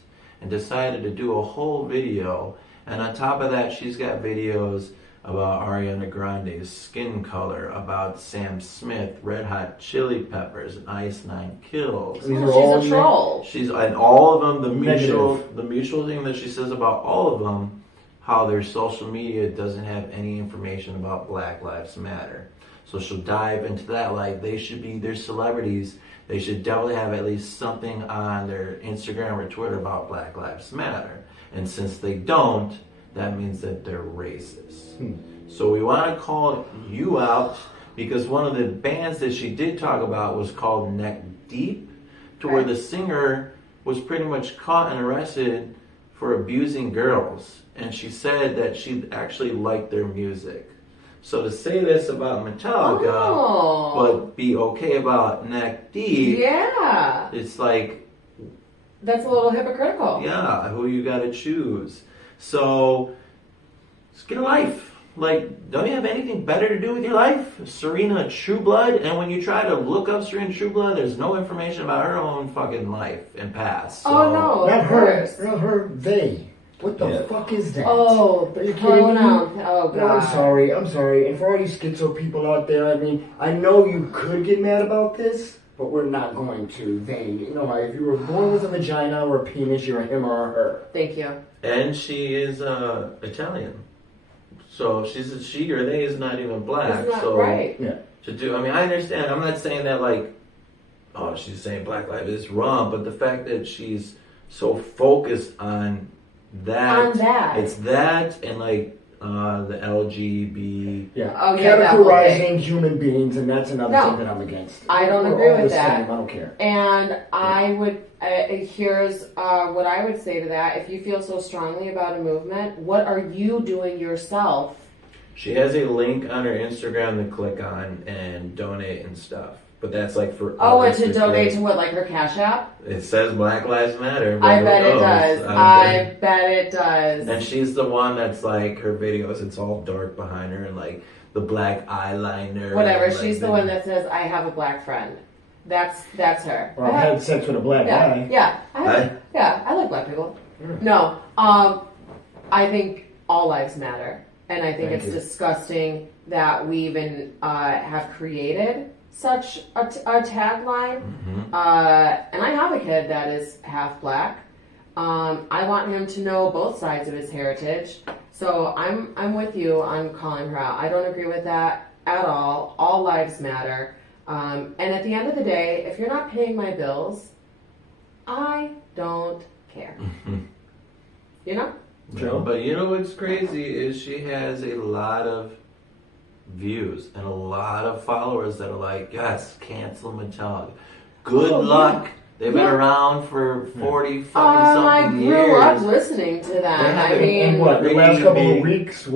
and decided to do a whole video. And on top of that, she's got videos about Ariana Grande's skin color, about Sam Smith, Red Hot Chili Peppers, and Ice Nine Kills. These are She's all a troll. She's and all of them. The Negative. mutual thing that she says about all of them, how their social media doesn't have any information about Black Lives Matter. So she'll dive into that. Like they're celebrities. They should definitely have at least something on their Instagram or Twitter about Black Lives Matter. And since they don't, that means that they're racist. So we want to call you out because one of the bands that she did talk about was called Neck Deep, to where the singer was pretty much caught and arrested for abusing girls. And she said that she actually liked their music. So to say this about Metallica, but be okay about Neck Deep, it's like... That's a little hypocritical. Yeah, who you gotta choose. So, just get a life. Like, don't you have anything better to do with your life? Serena Trueblood? And when you try to look up Serena Trueblood, there's no information about her own fucking life and past. So, no, not of her. course. Not her. They. What the fuck is that? Oh, are you kidding me? Oh, God. No, I'm sorry. And for all these schizo people out there, I mean, I know you could get mad about this, but we're not going to. They, if you were born with a vagina or a penis, you're a him or a her. Thank you. And she is Italian. So she or they is not even black. That's not so right. Yeah. I understand. I'm not saying that like, she's saying Black life is wrong, but the fact that she's so focused on that. It's that and like the LGB. Yeah. Oh, yeah, categorizing human beings, and that's another thing that I'm against. I don't We're agree all with the that. same, I don't care. And I would, here's what I would say to that. If you feel so strongly about a movement, what are you doing yourself? She has a link on her Instagram to click on and donate and stuff. But that's like for and to donate to what, like her Cash App? It says Black Lives Matter. But I bet it does. I bet it does. And she's the one that's like, her videos, it's all dark behind her and like the black eyeliner. Whatever. And, She's the one that says, I have a black friend. That's her. Or I had sex with a black guy. Yeah. I like black people. No. I think all lives matter. And I think it's disgusting that we even have created such a tagline. And I have a kid that is half black. I want him to know both sides of his heritage. So I'm with you on calling her out. I don't agree with that at all. All lives matter. And at the end of the day, if you're not paying my bills, I don't care. You know? Joe? But you know what's crazy is she has a lot of views and a lot of followers that are like, yes, cancel Metallica. Good luck They've been Yeah. around for 40 fucking something I grew up years. listening to them. I haven't- mean, And what, the Really last couple big. of weeks,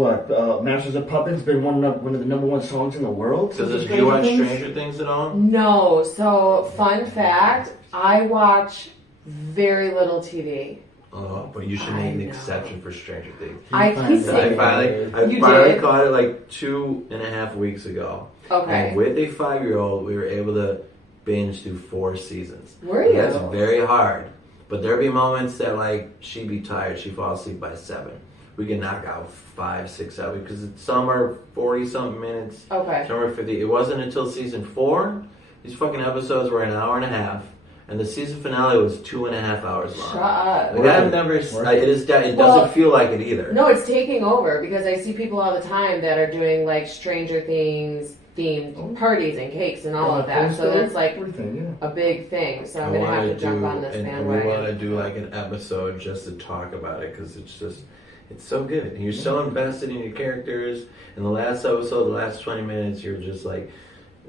Masters of Puppets been one of the number one songs in the world? Does since it, do you watch Things? Stranger Things at all? no. So, fun fact, I watch very little TV. Oh, but you should I make an know. exception for Stranger Things. I keep So I saying finally You finally did? caught it like 2.5 weeks ago. Okay. And with a 5-year-old, we were able to binge through 4 seasons. Were you? That's very hard. But there'd be moments that like she'd be tired, she'd fall asleep by 7. We could knock out 5, 6, 7 because some are 40 something minutes, Okay. some are 50. It wasn't until season 4, these fucking episodes were an hour and a half, and the season finale was 2.5 hours long. Shut up. Like I've never, it doesn't feel like it either. No, it's taking over because I see people all the time that are doing like Stranger Things themed parties and cakes and all of that. So that's like everything, a big thing. So I'm I gonna have wanna to jump do- on this and we bandwagon. want to do like an episode just to talk about it because it's so good. And you're so invested in your characters. In the last episode, the last 20 minutes, you're just like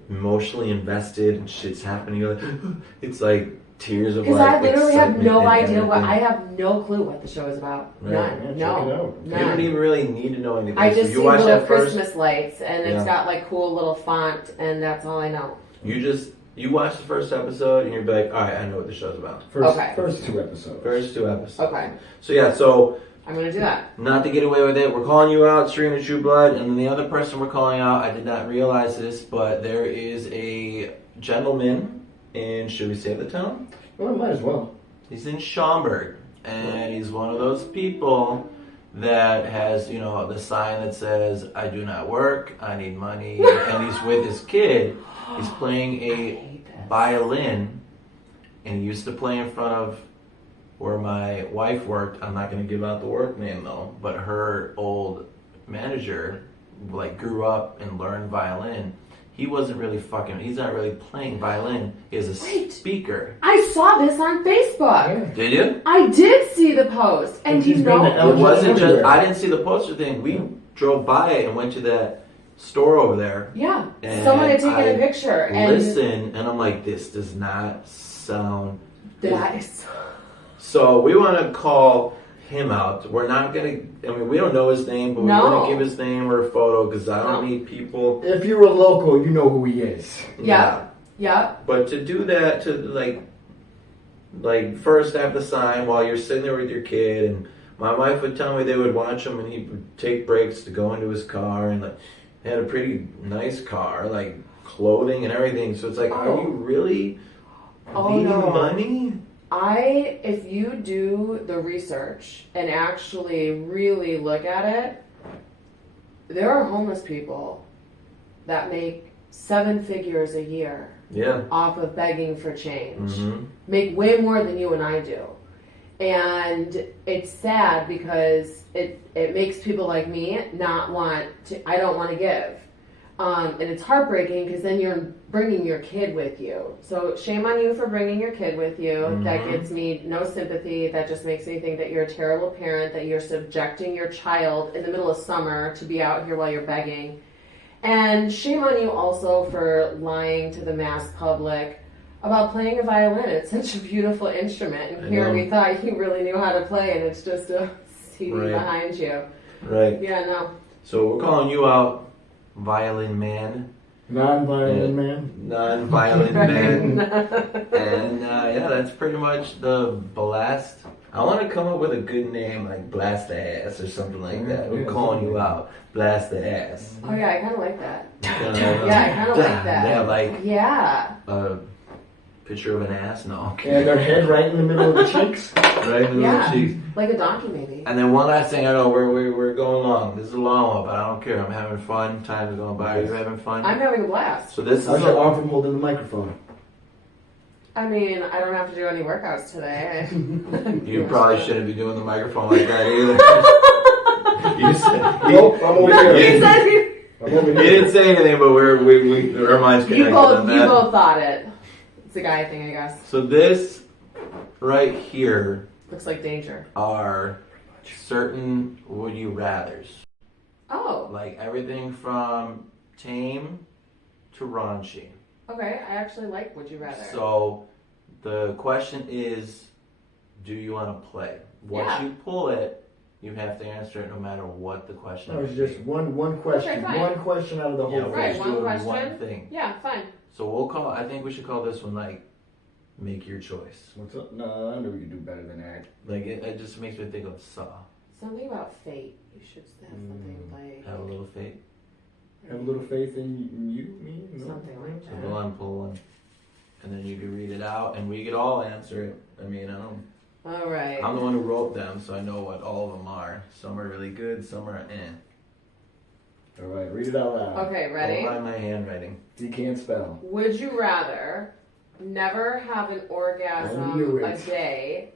emotionally invested and shit's happening. You're like, it's like tears of Because like I literally have excitement no and idea what everything. I have no clue what the show is about. Right. None. Yeah, check it No. out. You don't None. even really need to know anything. I So just you see watch little that first. Christmas lights and Yeah. it's got like cool little font and that's all I know. You watch the first episode and you're like, all right, I know what the show's about. Okay. First 2 episodes. First 2 episodes. Okay. So yeah, so I'm gonna do that. not to get away with it, we're calling you out, Stream of True Blood, and then the other person we're calling out, I did not realize this, but there is a gentleman in, should we say the town? Well, might as well. He's in Schaumburg, and he's one of those people that has, the sign that says, I do not work, I need money, and he's with his kid. He's playing I a hate this. violin, and he used to play in front of where my wife worked. I'm not going to give out the work name though, but her old manager grew up and learned violin. He wasn't really he's not really playing violin. He has a Wait. speaker. I saw this on Facebook. Did you? I did see the post, and He's you been know, to L- It wasn't just, everywhere. I didn't see the poster thing. We drove by it and went to that store over there. yeah, And someone had taken I a picture, and Listen, and I'm like, this does not sound. that is So we want to call him out. We're not going to, we don't know his name, but we No. wouldn't give his name or a photo because I don't No. need people. If you're a local, you know who he is. Yeah. yeah. But to do that, to like first have the sign while you're sitting there with your kid, and my wife would tell me they would watch him and he would take breaks to go into his car, and he had a pretty nice car, like clothing and everything. So it's like, are Oh. you really Oh, needing no. money? If you do the research and actually really look at it, there are homeless people that make 7 figures a year Yeah. off of begging for change. Mm-hmm. Make way more than you and I do. And it's sad because it makes people like me I don't want to give. And it's heartbreaking because then you're bringing your kid with you. So shame on you for bringing your kid with you. Mm-hmm. That gives me no sympathy. That just makes me think that you're a terrible parent, that you're subjecting your child in the middle of summer to be out here while you're begging. And shame on you also for lying to the mass public about playing a violin. It's such a beautiful instrument. And I here know. we thought you really knew how to play, and it's just a CD Right. behind you. Right. Yeah, no. So we're calling you out, violin man, Non-violent man. non-violent man. And that's pretty much the blast. I want to come up with a good name like Blast the Ass or something like that. We're Yeah, calling you something. out, Blast the Ass. Oh, yeah, I kind of like that. Yeah, Yeah, I kind of like that. Yeah, like Yeah. a picture of an ass. No, And okay. their head right in the middle of the cheeks. Right in the Yeah. cheeks. Like a donkey, maybe. And then one last thing, I know we're going long. This is a long one, but I don't care. I'm having fun. Time is going by. Are you having fun? I'm having a blast. So this is How's your arm from holding the microphone? I mean, I don't have to do any workouts today. You probably shouldn't be doing the microphone like that either. You said, Nope, I'm over Yeah. He here. said he- I'm over he here. didn't say anything, but our minds connected you both on that. thought it. It's a guy thing, I guess. So this right here Looks like danger. are certain would you rathers. Oh, Like everything from tame to raunchy. okay. I actually like Would You Rather. So The question is, do you want to play? Once Yeah. you pull it, you have to answer it no matter what the question No, is. it's just one question. Okay, fine. One question out of the whole Yeah, thing. we're Right, just one doing question. one thing. Yeah, fine. So we'll call. I think we should call this one like, make your choice. What's up? No, I know we can do better than that. Like it just makes me think of Saw. Something about fate. You should have something like Have a little fate. Have a little faith in you, me? No? something like So that. go on, pull one, and then you can read it out, and we could all answer it. I mean, All right. I'm the one who wrote them, so I know what all of them are. Some are really good, some are All right, read it out loud. Okay, ready? Go by my handwriting. You can't spell. Would you rather never have an I knew orgasm a it. day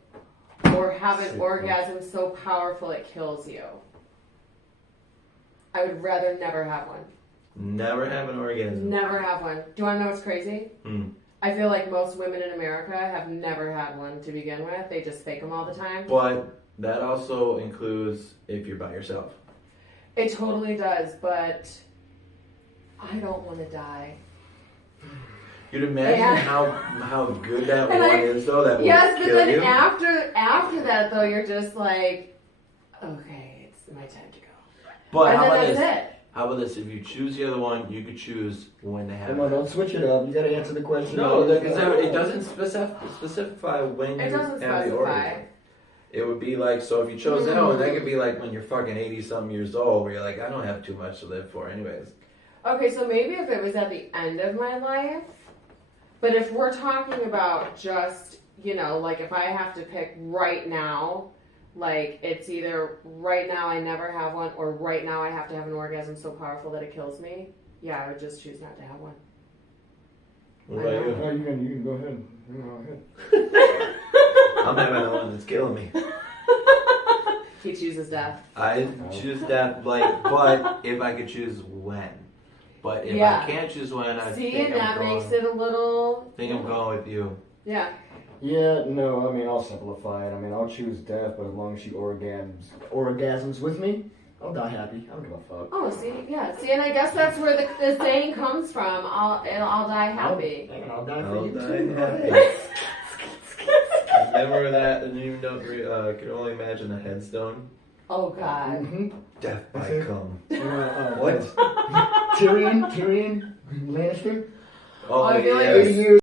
or have an Sick, orgasm so powerful it kills you? I would rather never have one. Never have an orgasm. Never have one. Do you want to know what's crazy? Hmm. I feel like most women in America have never had one to begin with. They just fake them all the time. But that also includes if you're by yourself. It totally does, but I don't want to die. You'd imagine Yeah. how good that And one I- is, though. That Yes, would but kill then you. after that though, you're just like, okay, it's my time to go. But and how then about that's this? it. How about this? If you choose the other one, you could choose when to have Come on, don't switch it up. You gotta answer the question. No, because it doesn't specify when It you doesn't have the specify. orgasm. It would be like, so if you chose that one, that could be like when you're fucking 80-something years old, where you're like, I don't have too much to live for anyways. Okay, so maybe if it was at the end of my life, but if we're talking about just, like if I have to pick right now, like it's either right now I never have one or right now I have to have an orgasm so powerful that it kills me, yeah, I would just choose not to have one. What I about you? Oh, you can go ahead. You can go ahead. I'm having the one that's killing me. He chooses death. I choose that, but if I could choose when. But if Yeah. I can't choose when, I See, think and that I'm makes going. it a little. I think I'm going with you. Yeah. Yeah, no, I mean, I'll simplify it. I mean, I'll choose death, but as long as she orgasms with me, I'll die happy. I don't give a fuck. Oh, see, yeah, see, and I guess that's where the saying comes from. I'll die happy. I'll die for I'll you die too. happy. Hey. Remember that, and you don't can only imagine a headstone. Oh God. Mhm. Death by Okay. cum. What? Tyrion Lannister? Oh, I feel like yeah. you're